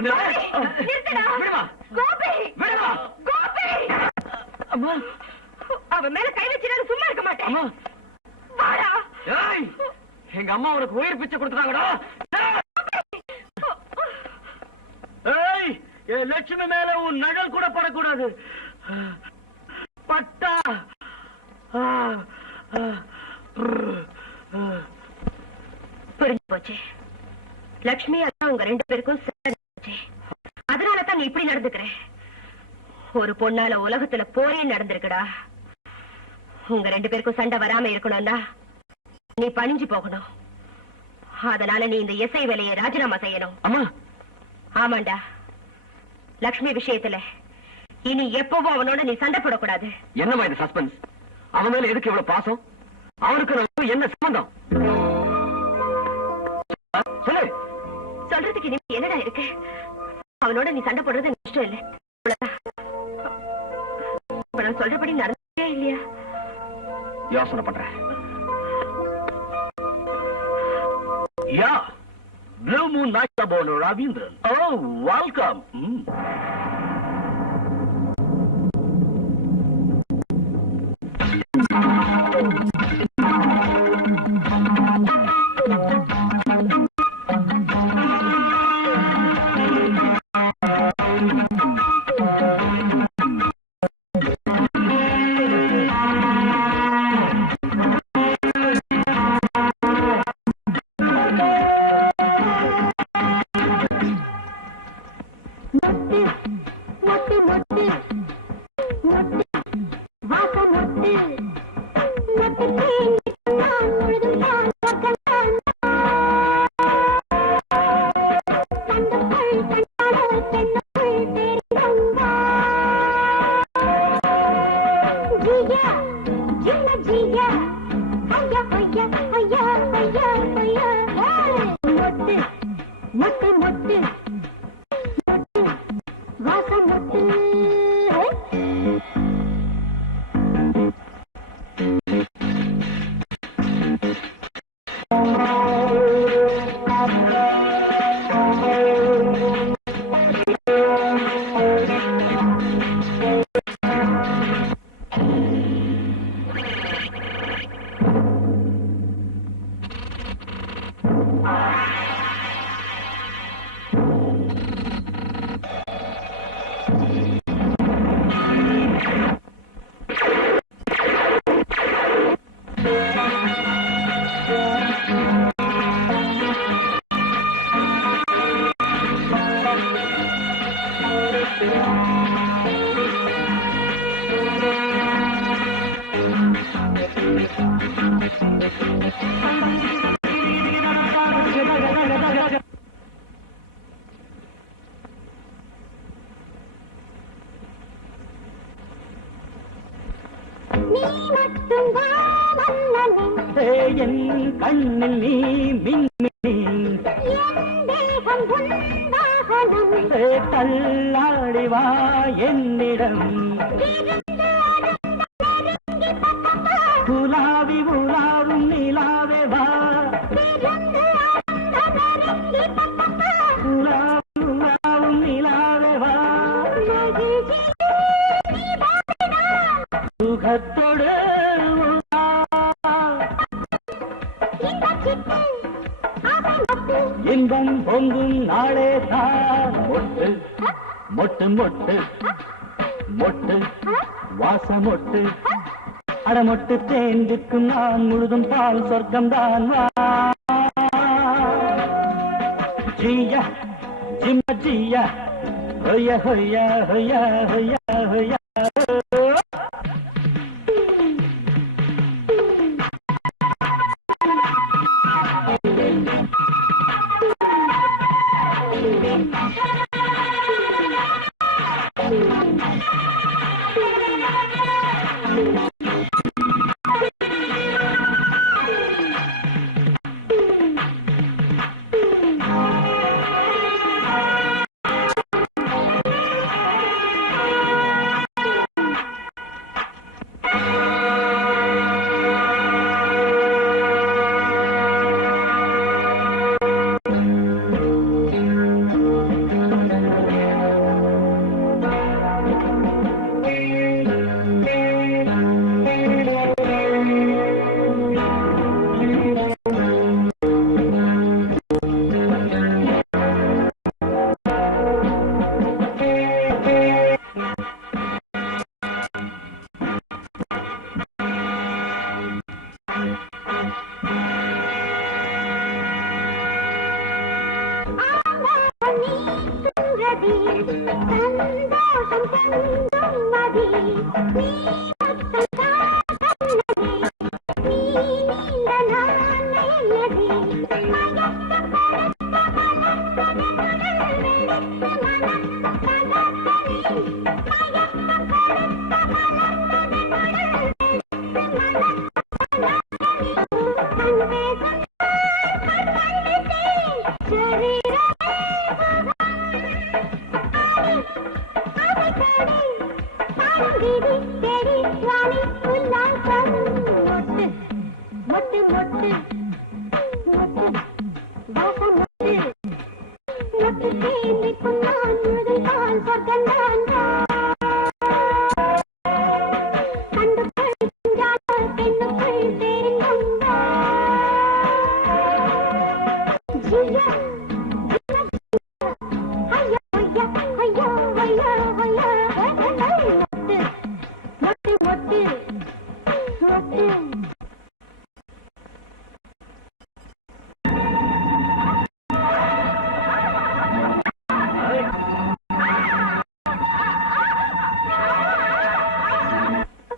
நிறுத்துடா. கோபி கோபி, அம்மா அவன் மேல கை வச்சிடாது சும்மா இருக்க மாட்டேன். வாடா. ஏய், எங்க அம்மா உனக்கு உயிர் பிச்சை கொடுத்துட்டாங்கடா. ஏய், என் லட்சுமி மேல உன் நகல் கூட படக்கூடாது. பட்டா புரிஞ்சு போச்சு. லட்சுமி அதான் உங்க 2 பேருக்கும் போச்சு. அதனாலதான் நீ இப்படி நடந்துக்கிற. ஒரு பொண்ணால உலகத்துல போரே நடந்திருக்குடா. உங்க 2 பேருக்கும் சண்டை வராம இருக்கணும்னா நீ பணிஞ்சு போகணும். அதனால நீ இந்த எஸ்ஐ வேலையை ராஜினாமா செய்யணும். அம்மா. ஆமாண்டா, லட்சுமி விஷயத்துல இனி எப்பவும் அவனோட நீ சண்டை போடக்கூடாது. என்னமா இது சஸ்பென்ஸ்? அவன் மேல எதுக்கு இவ்வளவு பாசம்? அவனுக்கு நமக்கு என்ன சம்பந்தம்? சொல்லு. சொல்றதுக்கு இனி என்னடா இருக்கு? அவனோட நீ சண்டை போடுறது எனக்கு இஷ்டம் இல்லை. இப்ப நான் சொல்றபடி நடந்தே இல்லையா? யோசனை பண்றேன். யா, Blue Moon Night Club Ravindran. Oh, welcome. என் கண்ணில் நீ மின்மினி தள்ளாடி வா என்னிடம் உலாவி உலாவும் நிலாவே வா உலாவி உலாவும் நிலாவே வா சுகத்தோடு இன்பம் பொங்கும் நாளே தான் மொட்டு மொட்டு மொட்டு மொட்டு வாசமொட்டு அடமொட்டு தேர்ந்துக்கும் நான் முழுதும் பால் சொர்க்கம் தான் வா ஜியா ஜிம்ம ஜியா ஹொய்யா ஹொய்யா ஹொய்யா ஹொய்யா ஹொய்யா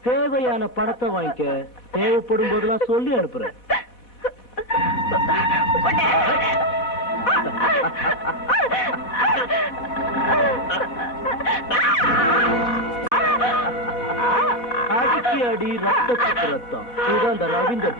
தேவையான பணத்தை வாங்கிக்க, தேவைப்படும் போதெல்லாம் சொல்லி அனுப்புறேன். அடிக்கி அடி ரத்தத்துக்கு ரத்தம், இதுதான் அந்த Ravinder.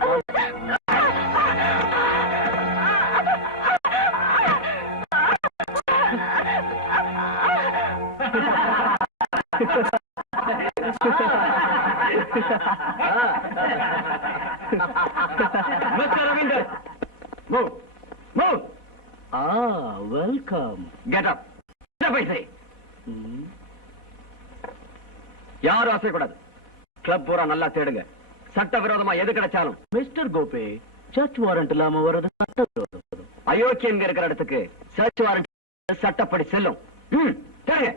Mr. Ravinder, move, move. Welcome. Get up. Get up, I say. யாரும் அசைக்கூடாது. கிளப் பூரா நல்லா தேடுங்க. சட்டவிரோதமா எது கிடைச்சாலும். மிஸ்டர் கோபி, சர்ச் வாரண்ட் இல்லாம வர்றது சட்டவிரோதம். அயோக்கியங்க இருக்கிற இடத்துக்கு சர்ச் வாரண்ட் சட்டப்படி செல்லும். தேடுங்க.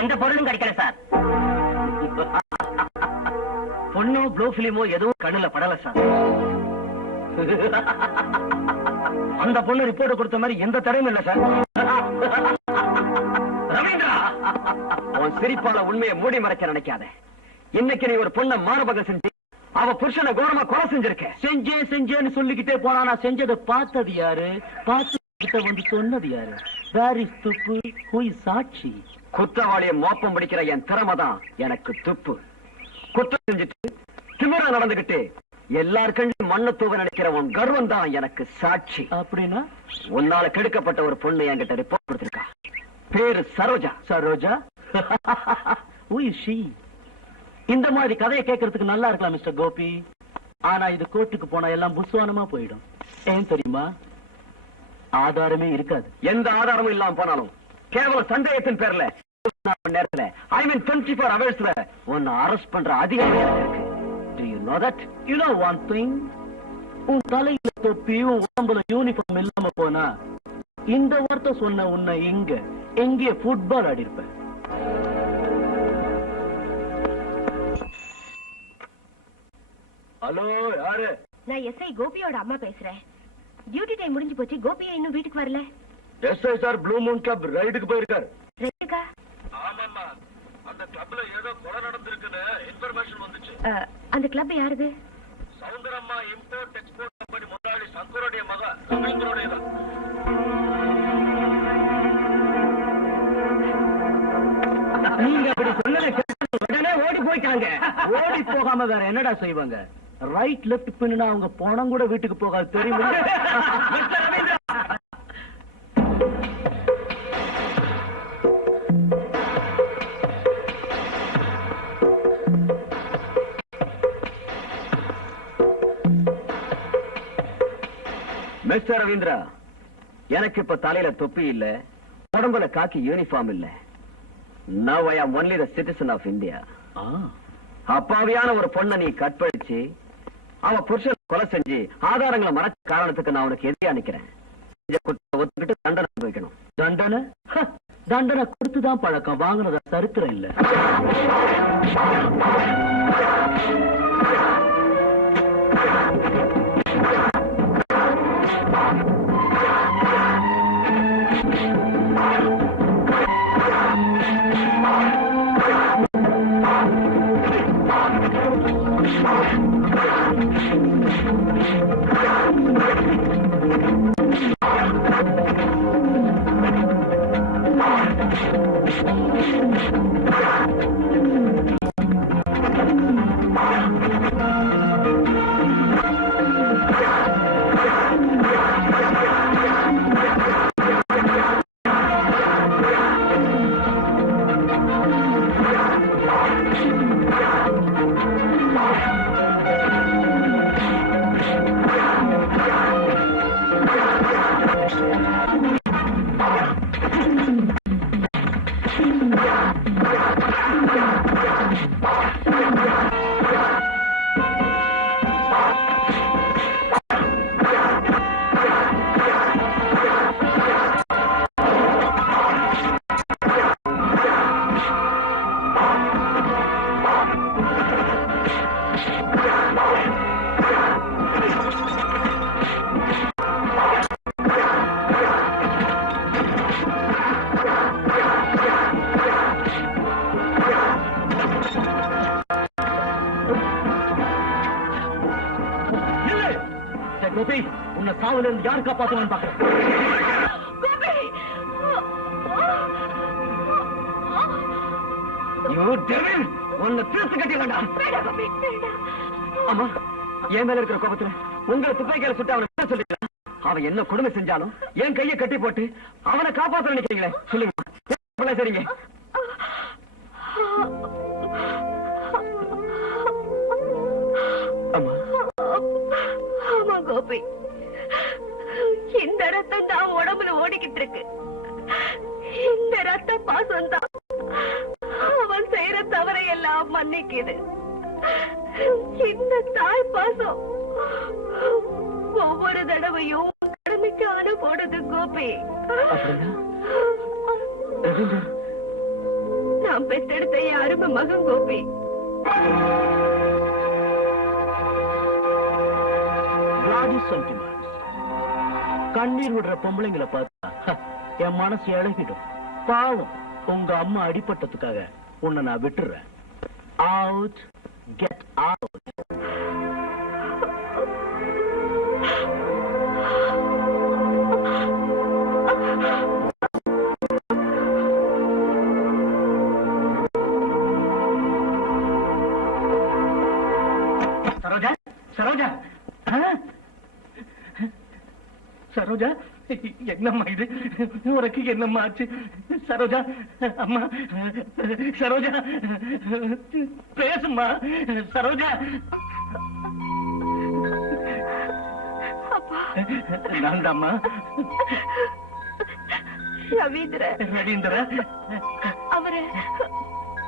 எந்த பொருளும் கிடைக்கல சார். பொண்ணோ ப்ளூ பிலிமோ எதுவும் கண்ணுல படல சார். அந்த பொண்ணு ரிப்போர்ட் கொடுத்த மாதிரி எந்த தடையும் இல்ல சார். ரவீந்திரா, உன் சிரிப்பால உண்மையை மூடி மறைக்க நினைக்காத. இன்னைக்கு நீ ஒரு பொண்ணை மானபகம் செஞ்சு அவ புருஷனை கோரமா கொலை செஞ்சிருக்க. செஞ்சேன்னு சொல்லிக்கிட்டே போனா நான் செஞ்சதை பார்த்தது யாரு, பார்த்து வந்து சொன்னது யாரு? வேர் இஸ் துப்பு, ஹூ இஸ் சாட்சி? குற்றவாளியை மோப்பம் பிடிக்கிற என் திறமைதான் எனக்கு துப்பு. குற்றம் செஞ்சுட்டு திமிரா நடந்துகிட்டு எல்லாருக்கும் மண்ணு தூவ நினைக்கிற உன் கர்வம் தான் எனக்கு சாட்சி. அப்படின்னா உன்னால கெடுக்கப்பட்ட ஒரு பொண்ணு என்கிட்ட ரிப்போர்ட் கொடுத்திருக்கா. பேரு Saroja. Saroja? Who is she? இந்த மாதிரி கதையை கேட்கறதுக்கு நல்லா இருக்கலாம் மிஸ்டர் கோபி. ஆனா இது கோர்ட்டுக்கு போனா எல்லாம் புஸ்வானமா போயிடும். ஏன் தெரியுமா? ஆதாரமே இருக்காது. எந்த ஆதாரமும் இல்லாம போனாலும் கேவல சந்தேகத்தின் பேர்ல நேரத்துல I mean 24 hours உன்னை அரெஸ்ட் பண்ற அதிகாரம் எனக்கு இருக்கு. Do you know that? You know one thing? உன் தலையில தொப்பி, உன் உடம்புல யூனிஃபார்ம் இல்லாம போனா இந்த வார்த்தை சொன்ன உன்னை எங்கே ஃபுட்பால் ஆடி இருப்ப. ஹலோ, யாரு? நான் எஸ்ஐ கோபியோட அம்மா பேசுறேன். டியூட்டி டைம் முடிஞ்சு போச்சு, கோபியா இன்னும் வீட்டுக்கு வரல. SI sir blue moon club ரைடுக்கு போயிருக்காரு. ரைடுக்கா? ஆமாம்மா, அந்த கிளப்ல ஏதோ கொலை நடந்திருக்குன்னு இன்ஃபர்மேஷன் வந்துச்சு. அந்த கிளப் யாருது? சவுந்தரம்மா இம்போர்ட் எக்ஸ்போர்ட் கம்பெனி முதலாளி சங்கரோடைய மக ரவீந்திரோடைய தான். நீங்க அப்படி சொன்னதை உடனே ஓடி போயிட்டாங்க. ஓடி போகாம வேற என்னடா செய்வாங்க? ரைட் லெஃப்ட் பின்னா அவங்க போனம் கூட வீட்டுக்கு போகாது தெரியுமா? மிஸ்டர் ரவீந்திரா, எனக்கு இப்ப தலையில தொப்பி இல்ல, உடம்புல காக்கி யூனிஃபார்ம் இல்ல. Now I am only the citizen of India. அப்பாவியான ஒரு பொண்ணை நீ கற்பழிச்சு அவ புருஷன் கொலை செஞ்சு ஆதாரங்களை மறைச்ச காரணத்துக்கு நான் உனக்கு எதிரியா நிக்கிறேன். ஒத்துக்கிட்டு தண்டனை வைக்கணும். தண்டனை தண்டனை கொடுத்துதான் பழக்கம், வாங்கினத சரித்திரம் இல்ல. கோபி, உன்னை சாவுல இருந்து யாரு காப்பாத்துவான்னு பாக்குறேன். உன்னை தீர்த்து கட்டி வேண்டாம். அம்மா, என் மேல இருக்கிற கோபத்துல உங்களை துப்பாக்கியால சுட்டு அவனை சொல்லிக்கலாம். அவன் என்ன கொடுமை செஞ்சாலும் என் கையை கட்டி போட்டு அவனை காப்பாற்ற நினைக்கிறீங்களே, சொல்லுங்க. சரிங்க. அம்மா, ஆமா கோபி, இந்த ரத்தம் தான் உடம்புல ஓடிக்கிட்டு இருக்கு. இந்த ரத்த பாசம் தான் அவன் செய்யற தவறை எல்லாம் மன்னிக்குது. இந்த தாய் பாசம் ஒவ்வொரு தடவையும் கடமைக்கு அணு போடுது கோபி. நான் பெற்றெடுத்த என் அருமை மகன் கோபி. கண்ணீர் விடுற பொம்பளைங்களை பார்த்தா என் மனசு இழகிடும். பாவம், உங்க அம்மா அடிபட்டதுக்காக உன்னை நான் விட்டுறேன். Out, get out. Saroja, Saroja, Saroja, என்னம்மா இது? உனக்கு என்னம்மா ஆச்சு? சரோஜா, அம்மா, சரோஜா, பேசும்மா. சரோஜா, நான் தாம்மா ரவீந்திர. ரவீந்திர அவரை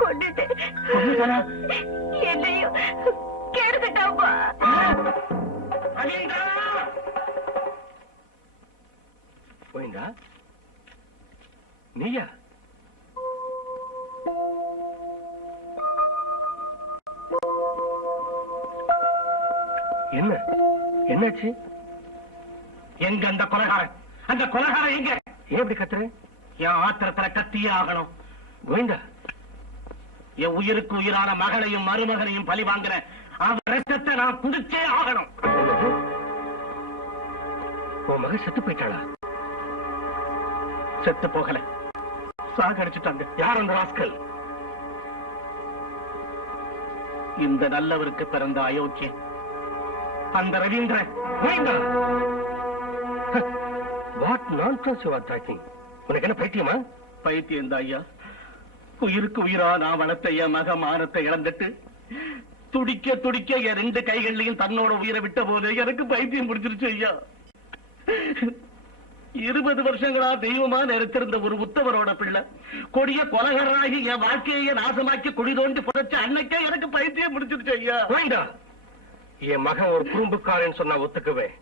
கொண்டுட்டு என்னையும் கேடுகட்டாப்பா. போயிண்டா நீயா? என்ன என்னாச்சு? எங்க அந்த கொலைகாரன்? அந்த கொலைகாரன் எங்க? ஏன் இப்படி கத்துற? என் ஆத்திரத்துல கத்தியே ஆகணும். கோவிந்தா, என் உயிருக்கு உயிரான மகளையும் மருமகனையும் பழி வாங்குற அவன் ரத்தத்தை நான் குடிச்சே ஆகணும். உன் மகன் செத்து போயிட்டாளா? செத்து போகல, சாகடிச்சுட்டாங்க. யார் அந்த ராஸ்கல்? இந்த நல்லவருக்கு பிறந்த அயோக்கியன் அந்த Ravindran. What nonsense you are talking? உனக்கு என்ன பைத்தியமா? பைத்தியம் தான் ஐயா. உயிருக்கு உயிரா நான் வளர்த்த என் மக மானத்தை இழந்துட்டு துடிக்க துடிக்க என் 2 கைகள்லையும் தன்னோட உயிரை விட்ட போது எனக்கு பைத்தியம் பிடிச்சிருச்சு ஐயா. 20 வருஷங்களா தெய்வமா நினைத்திருந்த ஒரு உத்தவரோட பிள்ளை கொடிய கொலகாரனாகி என் வாழ்க்கையை நாசமாக்கி குடி தோண்டி புதைச்ச அன்னைக்கே எனக்கு பைத்தியம் முடிச்சிருச்சு ஐயா. வேண்டா, என் மகன் ஒரு குறும்புக்காரன் சொன்னா ஒத்துக்குவேன்,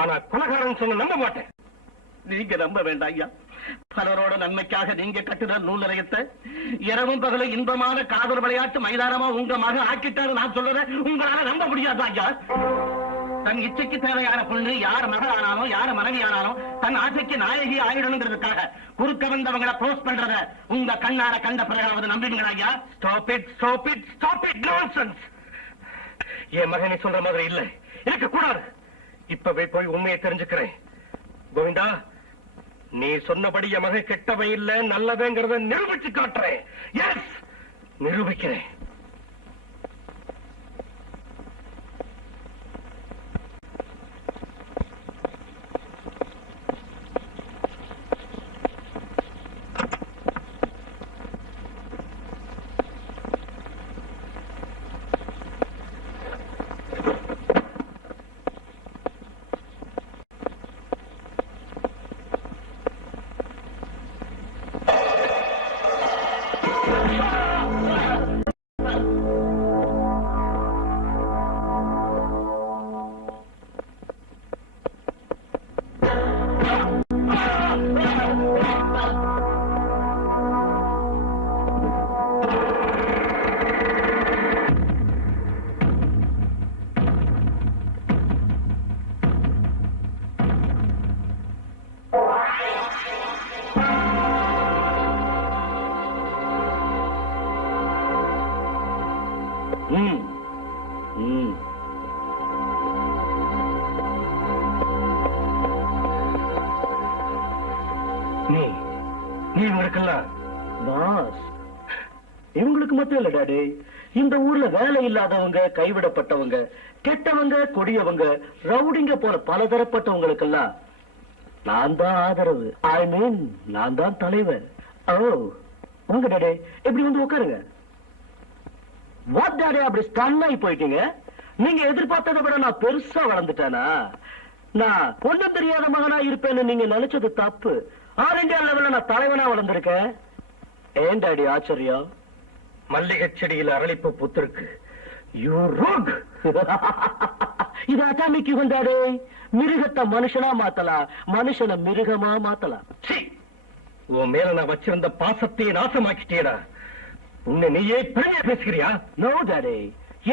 ஆனா கொலகாரன் சொன்ன நம்ப மாட்டேன். நீங்க நம்ப வேண்டாம் ஐயா. பலரோட நன்மைக்காக நீங்க கட்டுற நூல் நிலையத்தை இரவும் பகலும் இன்பமான காதல் விளையாட்டு மைதானமா உங்க மகன் ஆக்கிட்டாரு நான் சொல்றேன். உங்களால நம்ப முடியாது ஐயா. தன் இச்சைக்கு தேவையான பொண்ணு யார் மகள் ஆனாலும் யார் மனைவி ஆனாலும் தன் ஆசைக்கு நாயகி ஆயிடணுங்கிறதுக்காக குறுக்க வந்தவங்களை க்ளோஸ் பண்றத உங்க கண்ணார கண்ட பிறகாவது நம்புவீங்களா ஐயா? Stop it, stop it, stop it, nonsense. என் மகனை சொல்ற மாதிரி இல்ல, இருக்க கூடாது. இப்பவே போய் உண்மையை தெரிஞ்சுக்கிறேன். கோவிந்தா, நீ சொன்னபடி என் மகன் கெட்டவன் இல்ல நல்லவங்கிறத நிரூபிச்சு காட்டுறேன். எஸ், நிரூபிக்கிறேன். நீ இவங்களுக்கெல்லாம் பாஸ், இவங்களுக்கு மட்டும் இல்ல டாடி, இந்த ஊர்ல வேலை இல்லாதவங்க, கைவிடப்பட்டவங்க, கெட்டவங்க, கொடியவங்க, ரவுடிங்க போற பலதரப்பட்டவங்களுக்கெல்லாம் நான் தான் ஆதரவு. ஐ மீன், நான் தான் தலைவர். ஓ, உங்க டாடி எப்படி வந்து உட்காருங்க. வாட் டாடி, அப்படி ஸ்டன் ஆகி போயிட்டீங்க? நீங்க எதிர்பார்த்ததை விட நான் பெருசா வளர்ந்துட்டேனா? நான் ஒண்ணும் தெரியாத மகனா இருப்பேன்னு நீங்க நினைச்சது தப்பு. ஆல் இந்தியா லெவல்ல நான் தலைவனா வளர்ந்திருக்கேன். ஏன் டாடி ஆச்சரியம்? மல்லிகை செடியில் அரளிப்பு புத்திருக்கு. You rock. இது அட்டாமிக் யுகம் டாடி. மிருகத்தை மனுஷனா மாத்தலாம், மனுஷனை மிருகமா மாத்தலாம். உன் மேல நான் வச்சிருந்த பாசத்தையே நாசமாக்கிட்டேடா. உன்னை நீயே பெருமையா பேசுகிறியா? நோ டாடி,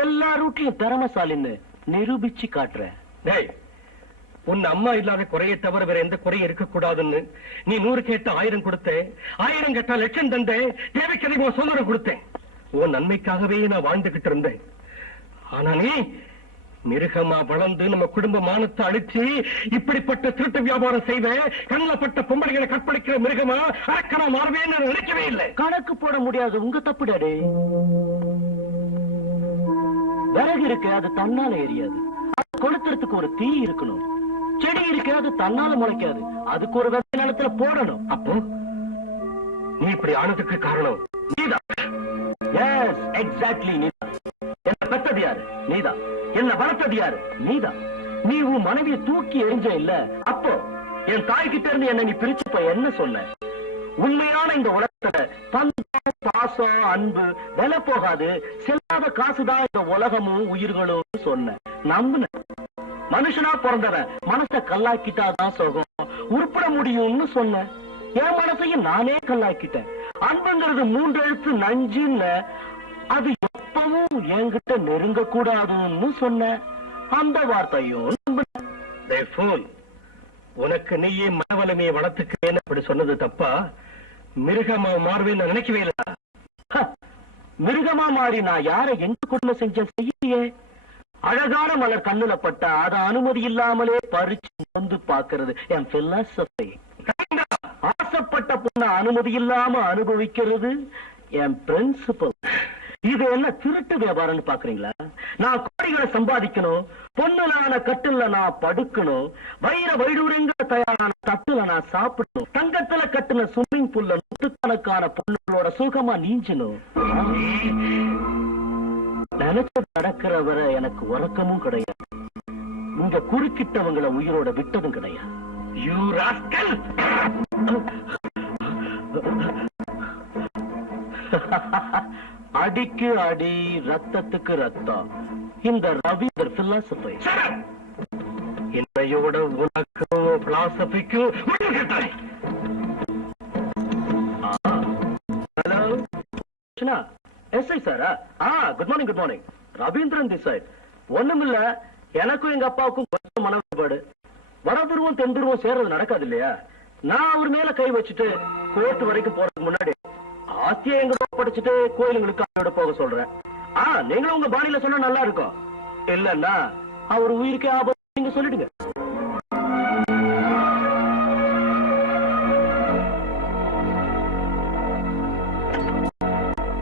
எல்லா ரூட்லயும் திறமசாலின்னு நிரூபிச்சு காட்டுறேன். டேய், உன் அம்மா இல்லாத குறையை தவிர வேற எந்த குறையும் இருக்கக்கூடாதுன்னு நீ 100 கேட்ட 1000 கொடுத்தேன், 1000 கேட்டா லட்சம் தந்தேன், தேவைக்கதை சுதந்திரம் கொடுத்தேன். உன் நன்மைக்காகவே நான் வாழ்ந்துகிட்டு இருந்தேன். ஆனா நீ மிருகமா வளர்ந்து நம்ம குடும்ப மானத்தை அழிச்சு இப்படிப்பட்ட திருட்டு வியாபாரம் செய்வேன், கண்ணப்பட்ட பொம்பளைகளை கற்பழிக்கிற மிருகமா அரக்கனா மாறுவேன்னு நினைக்கவே இல்லை. கணக்கு போட முடியாது, உங்க தப்பு டாடி. விறகு இருக்கு, அது தன்னால எரியாது. அது கொளுத்துறதுக்கு ஒரு தீ இருக்கணும். செடி இருக்கு, அது தன்னால முளைக்காது. அதுக்கு ஒரு வெப்ப நிலத்துல போடணும். அப்போ நீ இப்படி ஆனதுக்கு காரணம் நீதான். எஸ், எக்ஸாக்ட்லி நீதான். என்ன பெத்தது யாரு? நீதான். என்ன வளர்த்தது யாரு? நீதான். நீ உன் மனைவியை தூக்கி எரிஞ்ச இல்ல, அப்போ என் தாய்கிட்ட இருந்து என்ன நீ பிரிச்சுப்ப என்ன சொன்ன? உண்மையான இந்த உலகத்துல பந்தம், பாசம், அன்பு விலை போகாது, செல்லாத காசுதான் இந்த உலகமும் உயிர்களும் சொன்ன. நம்புன. மனுஷனா பிறந்தவன் மனசை கல்லாக்கிட்டாதான் சுகம், உருப்பட முடியும்னு சொன்ன. என் மனசையும் நானே கல்லாக்கிட்டேன். அன்புங்கிறது 3 எழுத்து நஞ்சுன்னு, அது எப்பவும் என்கிட்ட நெருங்க கூடாதுன்னு சொன்ன. அந்த வார்த்தையும் நம்பின. உனக்கு நீயே மனவலமையை வளர்த்துக்கிறேன்னு அப்படி சொன்னது தப்பா? மிருகமா மாறுவேன்னு நினைக்கவே இல்ல. மிருகமா மாறி நான் யாரை எந்த கொடுமை செஞ்ச செய்யலையே. அழகான மலர் கண்ணுல பட்டா அதை அனுமதி இல்லாமலே பறிச்சு வந்து பாக்குறது என் பிலாசபி. ஆசைப்பட்ட பொண்ண அனுமதி இல்லாம அனுபவிக்கிறது என் பிரின்சிபல். இது என்ன திருட்டு வியாபாரம்னு பாக்குறீங்களா? நான் கோடிகளை சம்பாதிக்கணும், பொண்ணுலான கட்டுல நான் படுக்கணும், வைர வைடூரியங்கிற தயாரான தட்டுல நான் சாப்பிடணும், தங்கத்துல கட்டுன ஸ்விம்மிங் பூல்ல நூற்றுக்கணக்கான பொண்ணுகளோட சுகமா நீஞ்சணும். நினைச்சது நடக்கிற வரை எனக்கு உறக்கமும் கிடையாது. இங்க குறுக்கிட்டவங்களை உயிரோட விட்டதும் கிடையாது. You rascal! அடிக்கு அடி, ரத்தத்துக்கு ரத்தம். இந்த ரவீந்தர் பிலாசபி. இன்னையோட உனக்கும் பிலாசபிக்கும் ஹலோ, எஸ்ஐ சாரா? Good morning, good morning. Ravindran this side. ஒண்ணுமில்ல, எனக்கும் எங்க அப்பாவுக்கும் கொஞ்சம் மன வேறுபாடு. வடதுருவம் தென்துருவம் சேர்றது நடக்காது இல்லையா? நான் அவர் மேல கை வச்சுட்டு கோர்ட் வரைக்கும் போறதுக்கு முன்னாடி ஆஸ்தியை எங்க படிச்சுட்டு கோயிலுங்களுக்கு போக சொல்றேன். நீங்களும் உங்க பாணியில சொன்னா நல்லா இருக்கும். இல்லன்னா அவர் உயிருக்கே ஆபத்து, நீங்க சொல்லிடுங்க.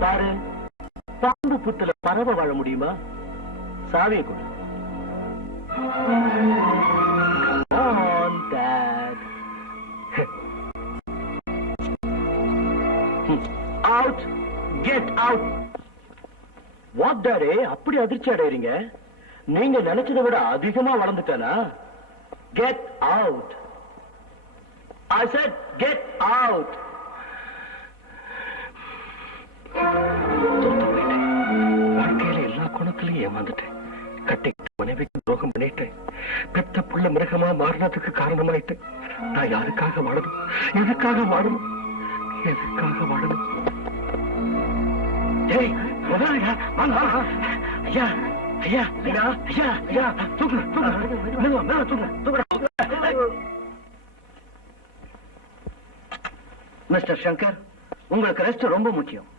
பாரு, பாம்பு புத்துல பறவை வாழ முடியுமா? சாவியை கொடு. On, Dad. Out. Get out. What, Daddy? அப்படி அதிர்ச்சி அடையறீங்க? நீங்க நினைச்சதை விட அதிகமா வளர்ந்துட்டேனா? Get out. I said get out. வாழ்க்கையில எல்லா குணத்திலையும் ஏமாந்துட்டேன். கட்டிக்கிட்டு மனைவிக்கு துரோகம் பண்ணிட்டேன். பெத்த புள்ள மிருகமா மாறினதுக்கு காரணமாயிட்டு. நான் யாருக்காக வாழணும்? எதுக்காக வாழணும்? எதுக்காக வாழணும்? ஐயா, ஐயா, ஐயா, ஐயா, ஐயா, தூக்கு, மிஸ்டர் சங்கர், உங்களுக்கு ரெஸ்ட் ரொம்ப முக்கியம்.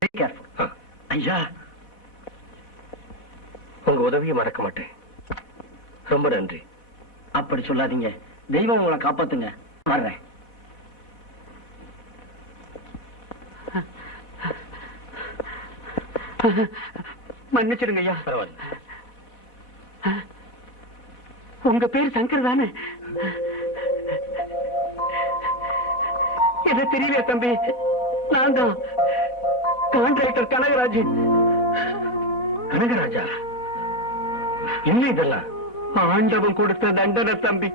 Be careful. ஐயா, உங்க உதவியை மறக்க மாட்டேன். ரொம்ப நன்றி. அப்படி சொல்லாதீங்க. தெய்வம் உங்களை காப்பாத்துங்க. வர்றேன். மன்னிச்சிடுங்க ஐயா. உங்க பேர் சங்கர் தானே? என்ன தெரியலையா தம்பி? நான் தான் கான்ட்ராக்டர் கனகராஜன். கனகராஜா, என்ன இதெல்லாம்? ஆண்டவன் கொடுத்த தண்டனை தம்பி.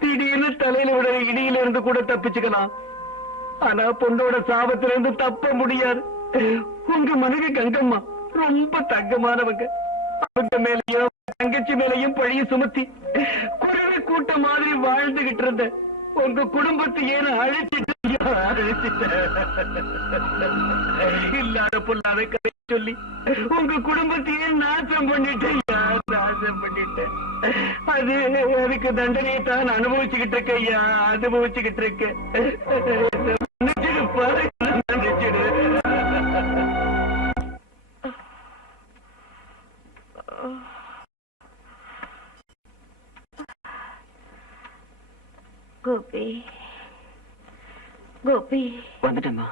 திடீர்னு தலையில விட இடியில இருந்து கூட தப்பிச்சுக்கலாம். ஆனா பொண்ணோட சாபத்தில இருந்து தப்ப முடியாது. உங்க மனைவி கங்கம்மா ரொம்ப தங்கமானவங்க. அவங்க மேலையும் தங்கச்சி மேலையும் பழிய சுமத்தி குருவி கூட்ட மாதிரி வாழ்ந்துகிட்டு இருந்த உங்க குடும்பத்தை ஏன் அழைச்சிட்டு இல்லாத பொல்லாத கதை சொல்லி உங்க குடும்பத்தையே நாசம் பண்ணிட்டேன். நாசம் பண்ணிட்டேன். அதுக்கு தண்டனையை தான் அனுபவிச்சுக்கிட்டு இருக்க ஐயா, அனுபவிச்சுக்கிட்டு இருக்க. நினைச்சிடு பாரு, நினைச்சிடு. கோபி, கோபி வந்துட்டேம்மா.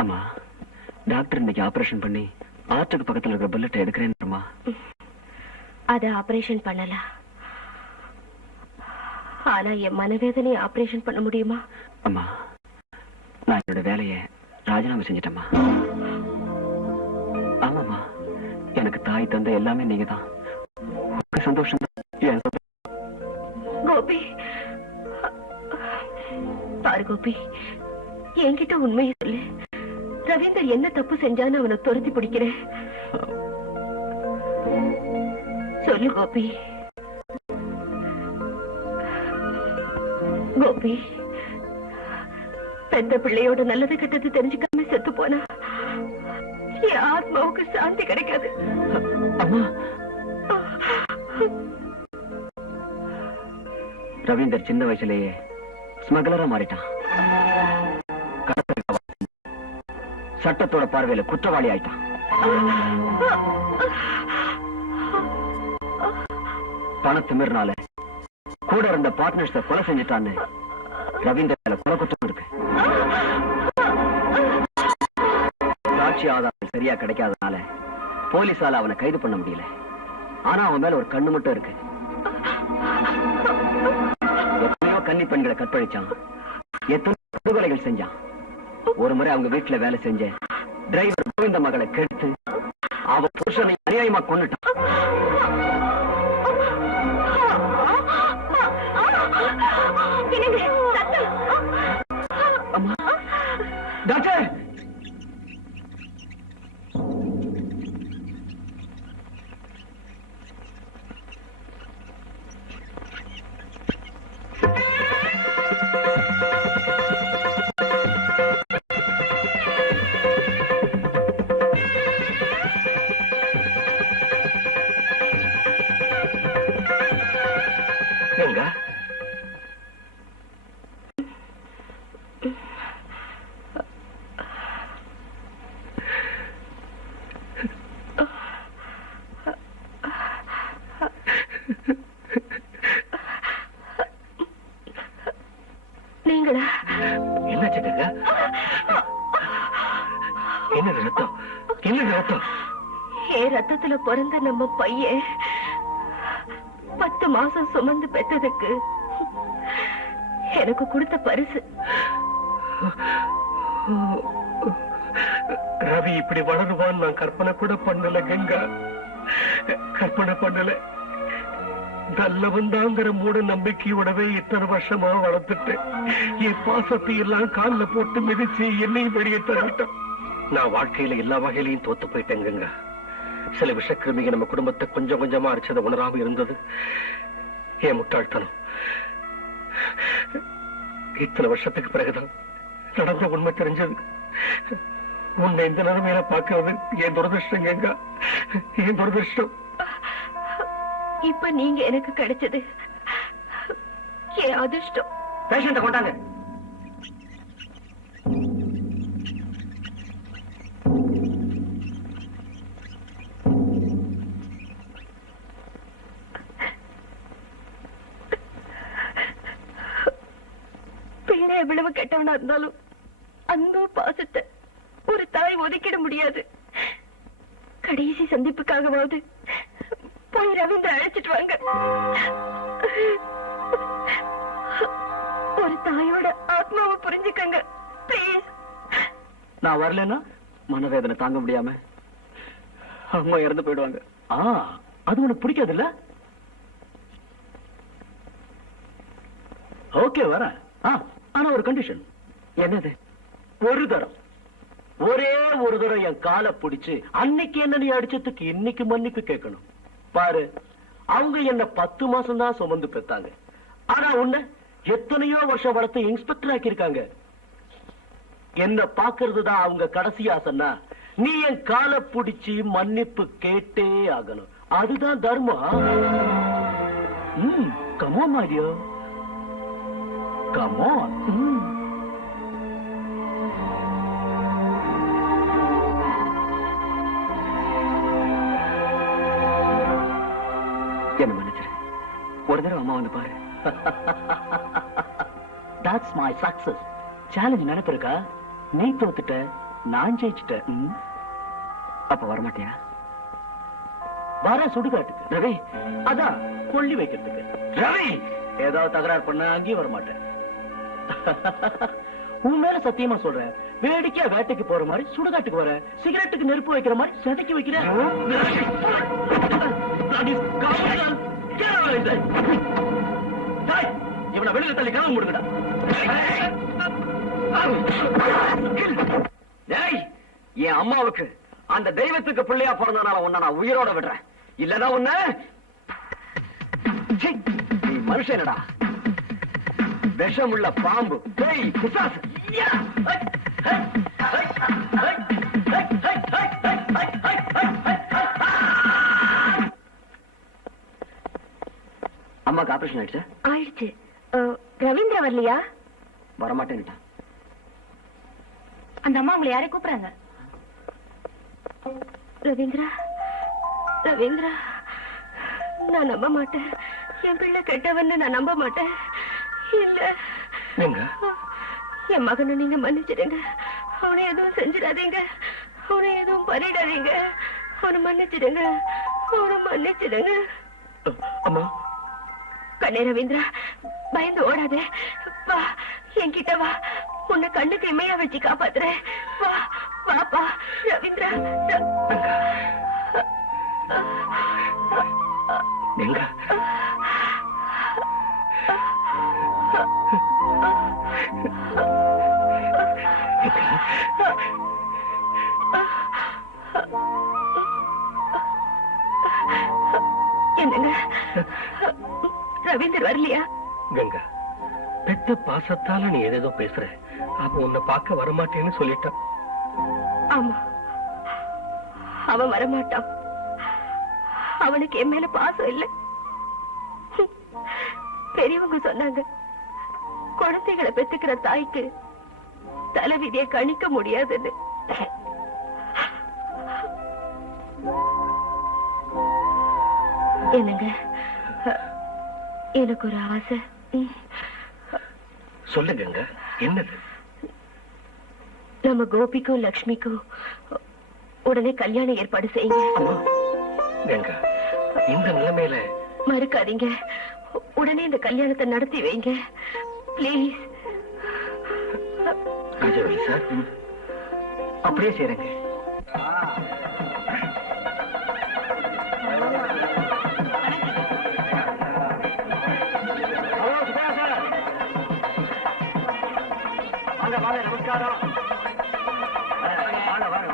அம்மா, டாக்டர் இன்னைக்கு ஆபரேஷன் பண்ணி ஆற்றுக்கு பக்கத்துல இருக்கிற புல்லட் எடுக்கிறேன்மா. அத ஆபரேஷன் பண்ணல. ஆனா என் மனவேதனை ஆபரேஷன் பண்ண முடியுமா? அம்மா, நான் என்னோட வேலையை ராஜினாமா செஞ்சிட்டேம்மா. ஆமாம்மா, எனக்கு தாய் தந்தை எல்லாமே நீங்க தான். சந்தோஷம் தான். கோபி, பாரு கோபி, என்கிட்ட உண்மையை சொல்லு. ரவீந்தர் என்ன தப்பு செஞ்சான்னு அவனை துரத்தி பிடிக்கிறேன். சொல்லு கோபி. கோபி, பெத்த பிள்ளையோட நல்லது கெட்டது தெரிஞ்சுக்காம செத்து போனா என் ஆத்மாவுக்கு சாந்தி கிடைக்காது. அம்மா, ரவீந்தர் சின்ன வயசுலேயே ஸ்மக்லரா மாறிட்டான். சட்டத்தோட பார்வையில குற்றவாளி ஆயிட்டான். பணத்து மீறினால கூட இருந்த பார்ட்னர்ஸ கொலை செஞ்சுட்டான்னு ரவீந்தர் மேல கொலை குற்றம் இருக்கு. சாட்சி ஆதாரம் சரியா கிடைக்காதனால போலீஸால அவனை கைது பண்ண முடியல. ஆனா அவன் மேல ஒரு கண்ணு மட்டும் இருக்கு. எத்தனையோ கன்னி பெண்களை கற்பழிச்சான், எத்தனையோ படுகொலைகள் செஞ்சான். ஒரு முறை அவங்க வீட்டுல வேலை செஞ்ச டிரைவர் கோவிந்த மகளை கெடுத்து அவ புருஷனை அநியாயமா கொன்னுட்டான். என்னங்க சத்தம்? அம்மா டாக்டர் கங்கா நீங்களா? என்னாச்சு கங்கா? என்னது ரத்தம்? என்னது ரத்தம்? ரத்தத்துல பிறந்த நம்ம பையன் 10 மாசம் சுமந்து பெற்றதுக்கு எனக்கு கொடுத்த பரிசு. ரவி இப்படி வளருவான் நான் கற்பனை கூட பண்ணல கங்கா, கற்பனை பண்ணல. நல்லவன் தாங்கிற மூட நம்பிக்கையோடவே இத்தனை வருஷமா வளர்த்துட்டு என் பாசத்தை எல்லாம் காலில் போட்டு மிதிச்சு என்னையும் வெளியே தள்ளிட்டான். நான் வாழ்க்கையில எல்லா வகையிலையும் தோத்து போயிட்டேன் கங்கா. சில விஷக்கிருமிங்க நம்ம குடும்பத்தை கொஞ்சம் கொஞ்சமா அடிச்சதை உணராம இருந்தது என் முட்டாள்தனம். இத்தனை வருஷத்துக்கு பிறகுதான் நடந்த உண்மை தெரிஞ்சது. உன்னை இந்த நிலைமையில பார்க்கறது என் துரதிருஷ்டம் கங்கா, என் துரதிருஷ்டம். இப்ப நீங்க எனக்கு கிடைச்சது என் அதிர்ஷ்டம். பேஷண்ட கொண்டாங்க. பிள்ளை எவ்வளவு கெட்டவனா இருந்தாலும் அன்பு பாசத்தை ஒரு தாய் ஒதுக்கிட முடியாது. கடைசி சந்திப்புக்காகவாவது போய் ரவீந்திர அழைச்சிட்டு வாங்க. ஒரு தாயோட ஆத்மாவை புரிஞ்சுக்கங்க பிளீஸ். நான் வரலன்னா மனவேதனை தாங்க முடியாம அம்மா இறந்து போயிடுவாங்க. அது உனக்கு பிடிக்காது இல்ல? ஓகே வரேன். ஆனா ஒரு கண்டிஷன். என்னது? ஒரு தரம், ஒரே ஒரு தரம் என் காலை பிடிச்சு அன்னைக்கு என்ன நீ அடிச்சதுக்கு இன்னைக்கு மன்னிப்பு கேட்கணும். பாரு, அவங்க என்ன 10 மாசம் தான் சுமந்து பெத்தாங்க. ஆனா உன்னை எத்தனையோ வருஷம் வளர்த்து இன்ஸ்பெக்டர் ஆக்கியிருக்காங்க. என்ன பாக்குறது தான் அவங்க கடைசி ஆசைன்னா நீ என் காலை பிடிச்சு மன்னிப்பு கேட்டே ஆகணும். அதுதான் தர்மம். Come on my dear, come on. என்ன மன்னிச்சிரு. ஒரு தடவை அம்மா வந்து பாரு. That's my success. சேலஞ்ச் நினைப்பு இருக்கா? நீ தோத்துட்ட, நான் ஜெயிச்சிட்டேன். அப்ப வரமாட்டியா? வர சுடுகாட்டுக்கு. ரவி, அதான் கொள்ளி வைக்கிறதுக்கு. ரவி, ஏதாவது தகராறு பண்ண அங்கேயும் வர மாட்டேன். உன் மேல சத்தியமா சொல்றேன். வேடிக்கையா வேட்டைக்கு போற மாதிரி சுடுகாட்டுக்கு வர, சிகரெட்டுக்கு நெருப்பு வைக்கிற மாதிரி சடைக்கு வைக்கிறேன். இவனை வெளியில தள்ளி காலம் முடுங்கடா. என் அம்மாவுக்கு அந்த தெய்வத்துக்கு பிள்ளையா பிறந்தனால உன்னை நான் உயிரோட விடுறேன். இல்லனா உன்ன நீ மனுஷனடா, விஷமுள்ள பாம்பு, பேய், பிசாசு. அம்மாக்கு ஆபரேஷன் ஆயிடுச்சு. ஆயிடுச்சு. ரவீந்திர வரலையா? வரமாட்டேன்னுட்டா. அந்த அம்மா உங்களை யாரை கூப்பிடுறாங்க? ரவீந்திரா, ரவீந்திரா, நான் நம்ப மாட்டேன். என் பிள்ளை கெட்டவன்னு நான் நம்ப மாட்டேன். இல்ல, என் மகனை நீங்க மன்னிச்சிடுங்க. அவனை எதுவும் செஞ்சிடாதீங்க. அவனை எதுவும் பண்ணிடாதீங்க. அவனை மன்னிச்சிடுங்க. அவனை மன்னிச்சிடுங்க. அம்மா, கண்ணே ரவீந்திரா, பயந்து ஓடாதே. வா, என்கிட்ட வா. உன்னை கண்ணுக்கு இமையா வச்சு காப்பாத்துறேன். வா, வாப்பா ரவீந்திரா. என்னங்க ரவீந்தர் வரலையா? கங்கா, பெத்த பாசத்தால நீ ஏதேதோ பேசுற. அவன் உன்னை பார்க்க வரமாட்டேன்னு சொல்லிட்டான். ஆமா, அவன் வரமாட்டான். அவனுக்கு என் மேல பாசம் இல்லை. பெரியவங்க சொன்னாங்க, குழந்தைகளை பெத்துக்கிற தாய்க்கு தலைவிதியை கணிக்க முடியாதுன்னு. என்னங்க, எனக்கு ஒரு ஆசை. சொல்லு கங்கா, என்னது? நம்ம கோபிக்கும் லக்ஷ்மிக்கும் உடனே கல்யாணம் ஏற்பாடு செய்யுங்க. கங்கா, இந்த நிலைமையில மறுக்காதீங்க. உடனே இந்த கல்யாணத்தை நடத்தி வைங்க பிளீஸ். ராஜவல்லி சார், அப்படியே செய்றேங்க. வாங்க வாங்க, நமஸ்காரம். வாங்க வாங்க வாங்க.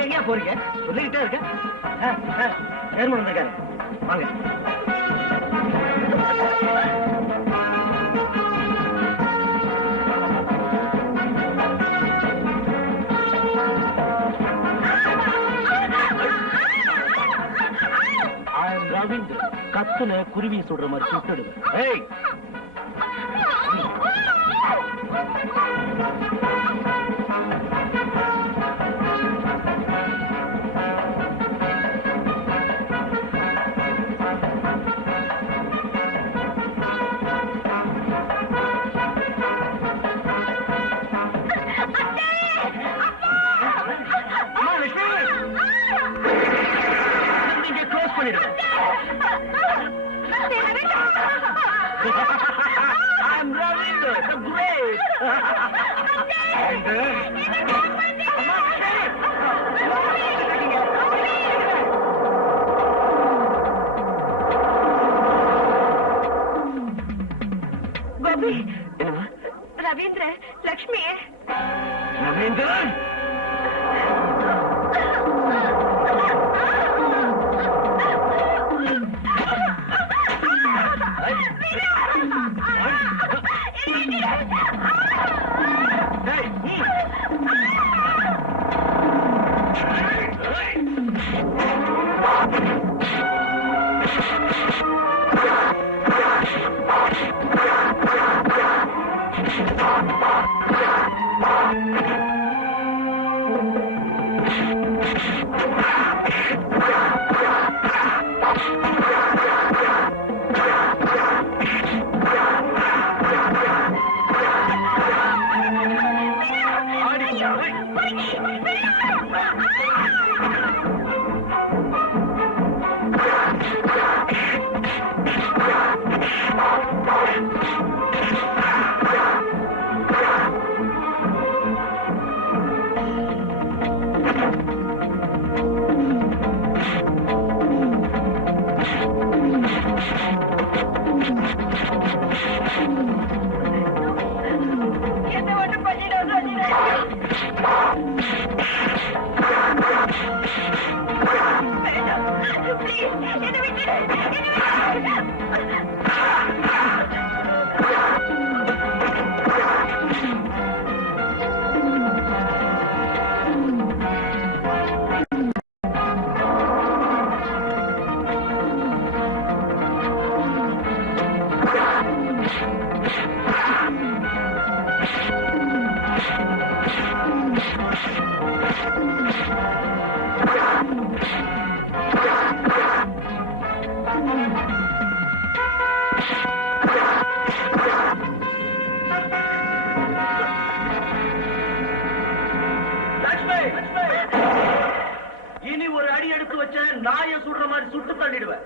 எங்கேயா போறீங்க? சொல்லிக்கிட்டே இருக்க. சேர்மன் வந்திருக்காரு, வாங்க. ரவீந்திர கத்துல குருவி சுடுற மாதிரி சுட்டுடுவேன். ஏய், I'm Ravinder, the great. Gopi, என்னமா? ரவீந்திர, லக்ஷ்மி. ரவீந்திரன், என்ன ஒண்ணு பண்ணிடாத. Please, என்னை விட்டுடு. இனி ஒரு அடி எடுத்து வச்ச நாயை சுடுற மாதிரி சுட்டு தள்ளிடுவேன்.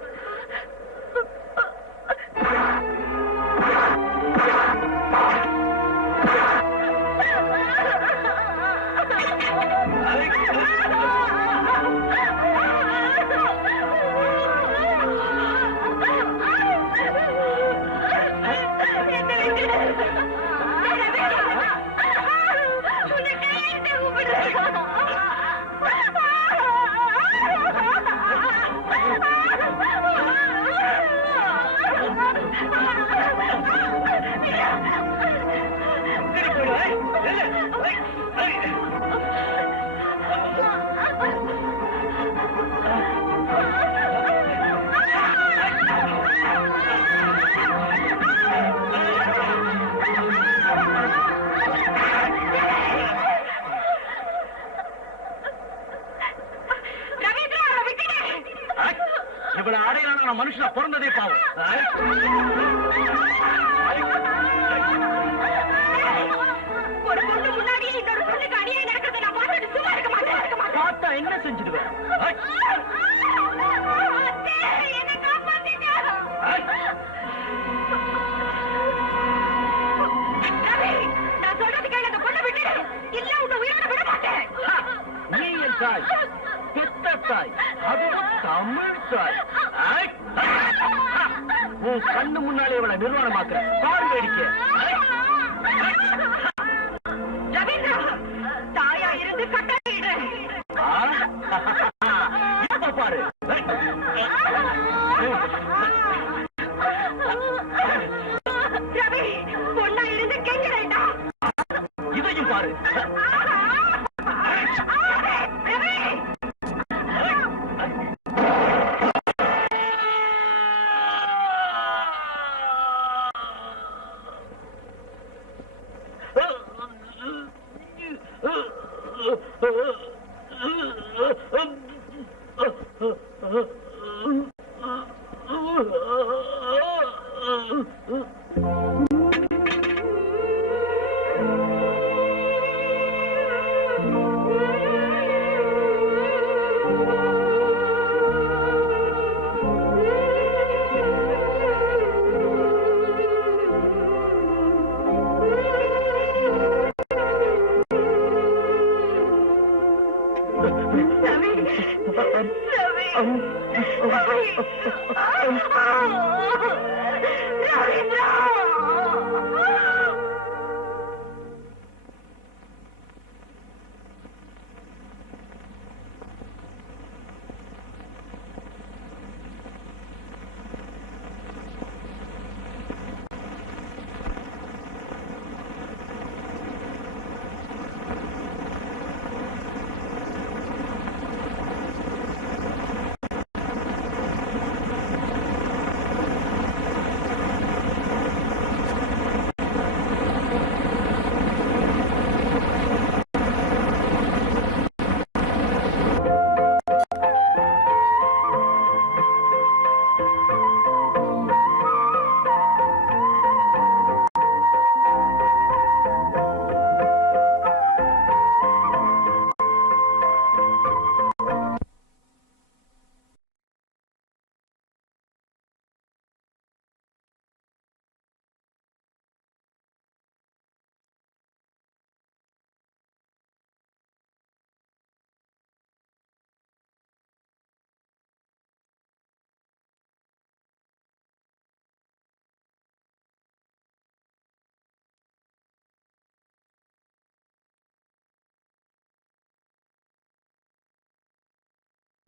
இவ்வளவு அடையாளம் நான் மனுஷனா பிறந்ததே பாவம். ஒரு பொண்ணு முன்னாடி இன்னொரு பொண்ணுக்கு அடியே நடக்கிறத நான் பார்த்துட்டு சும்மா இருக்க மாட்டேன். பார்த்தா என்ன செஞ்சிடுவேன்? என்ன காப்பாத்தீங்க. நான் சொல்றதுக்காக அந்த பொண்ணை விட்டு இல்ல உங்க உயிரோட விட மாட்டேன். நீ என் தாய், பெத்த தாய், அது தமிழ் தாய். உன் கண்ணு முன்னாலே இவளை நிர்வாணமாக்குற பாரு வேடிக்கை. ரவீந்திரா, தாயா இருந்து கட்டளையிடுறேன். இப்ப பாரு. ரவி, பொண்ணா இருந்து கெஞ்சுறேன்டா. இதையும் பாரு. ரவி, ரவி, ரவி, ரவி.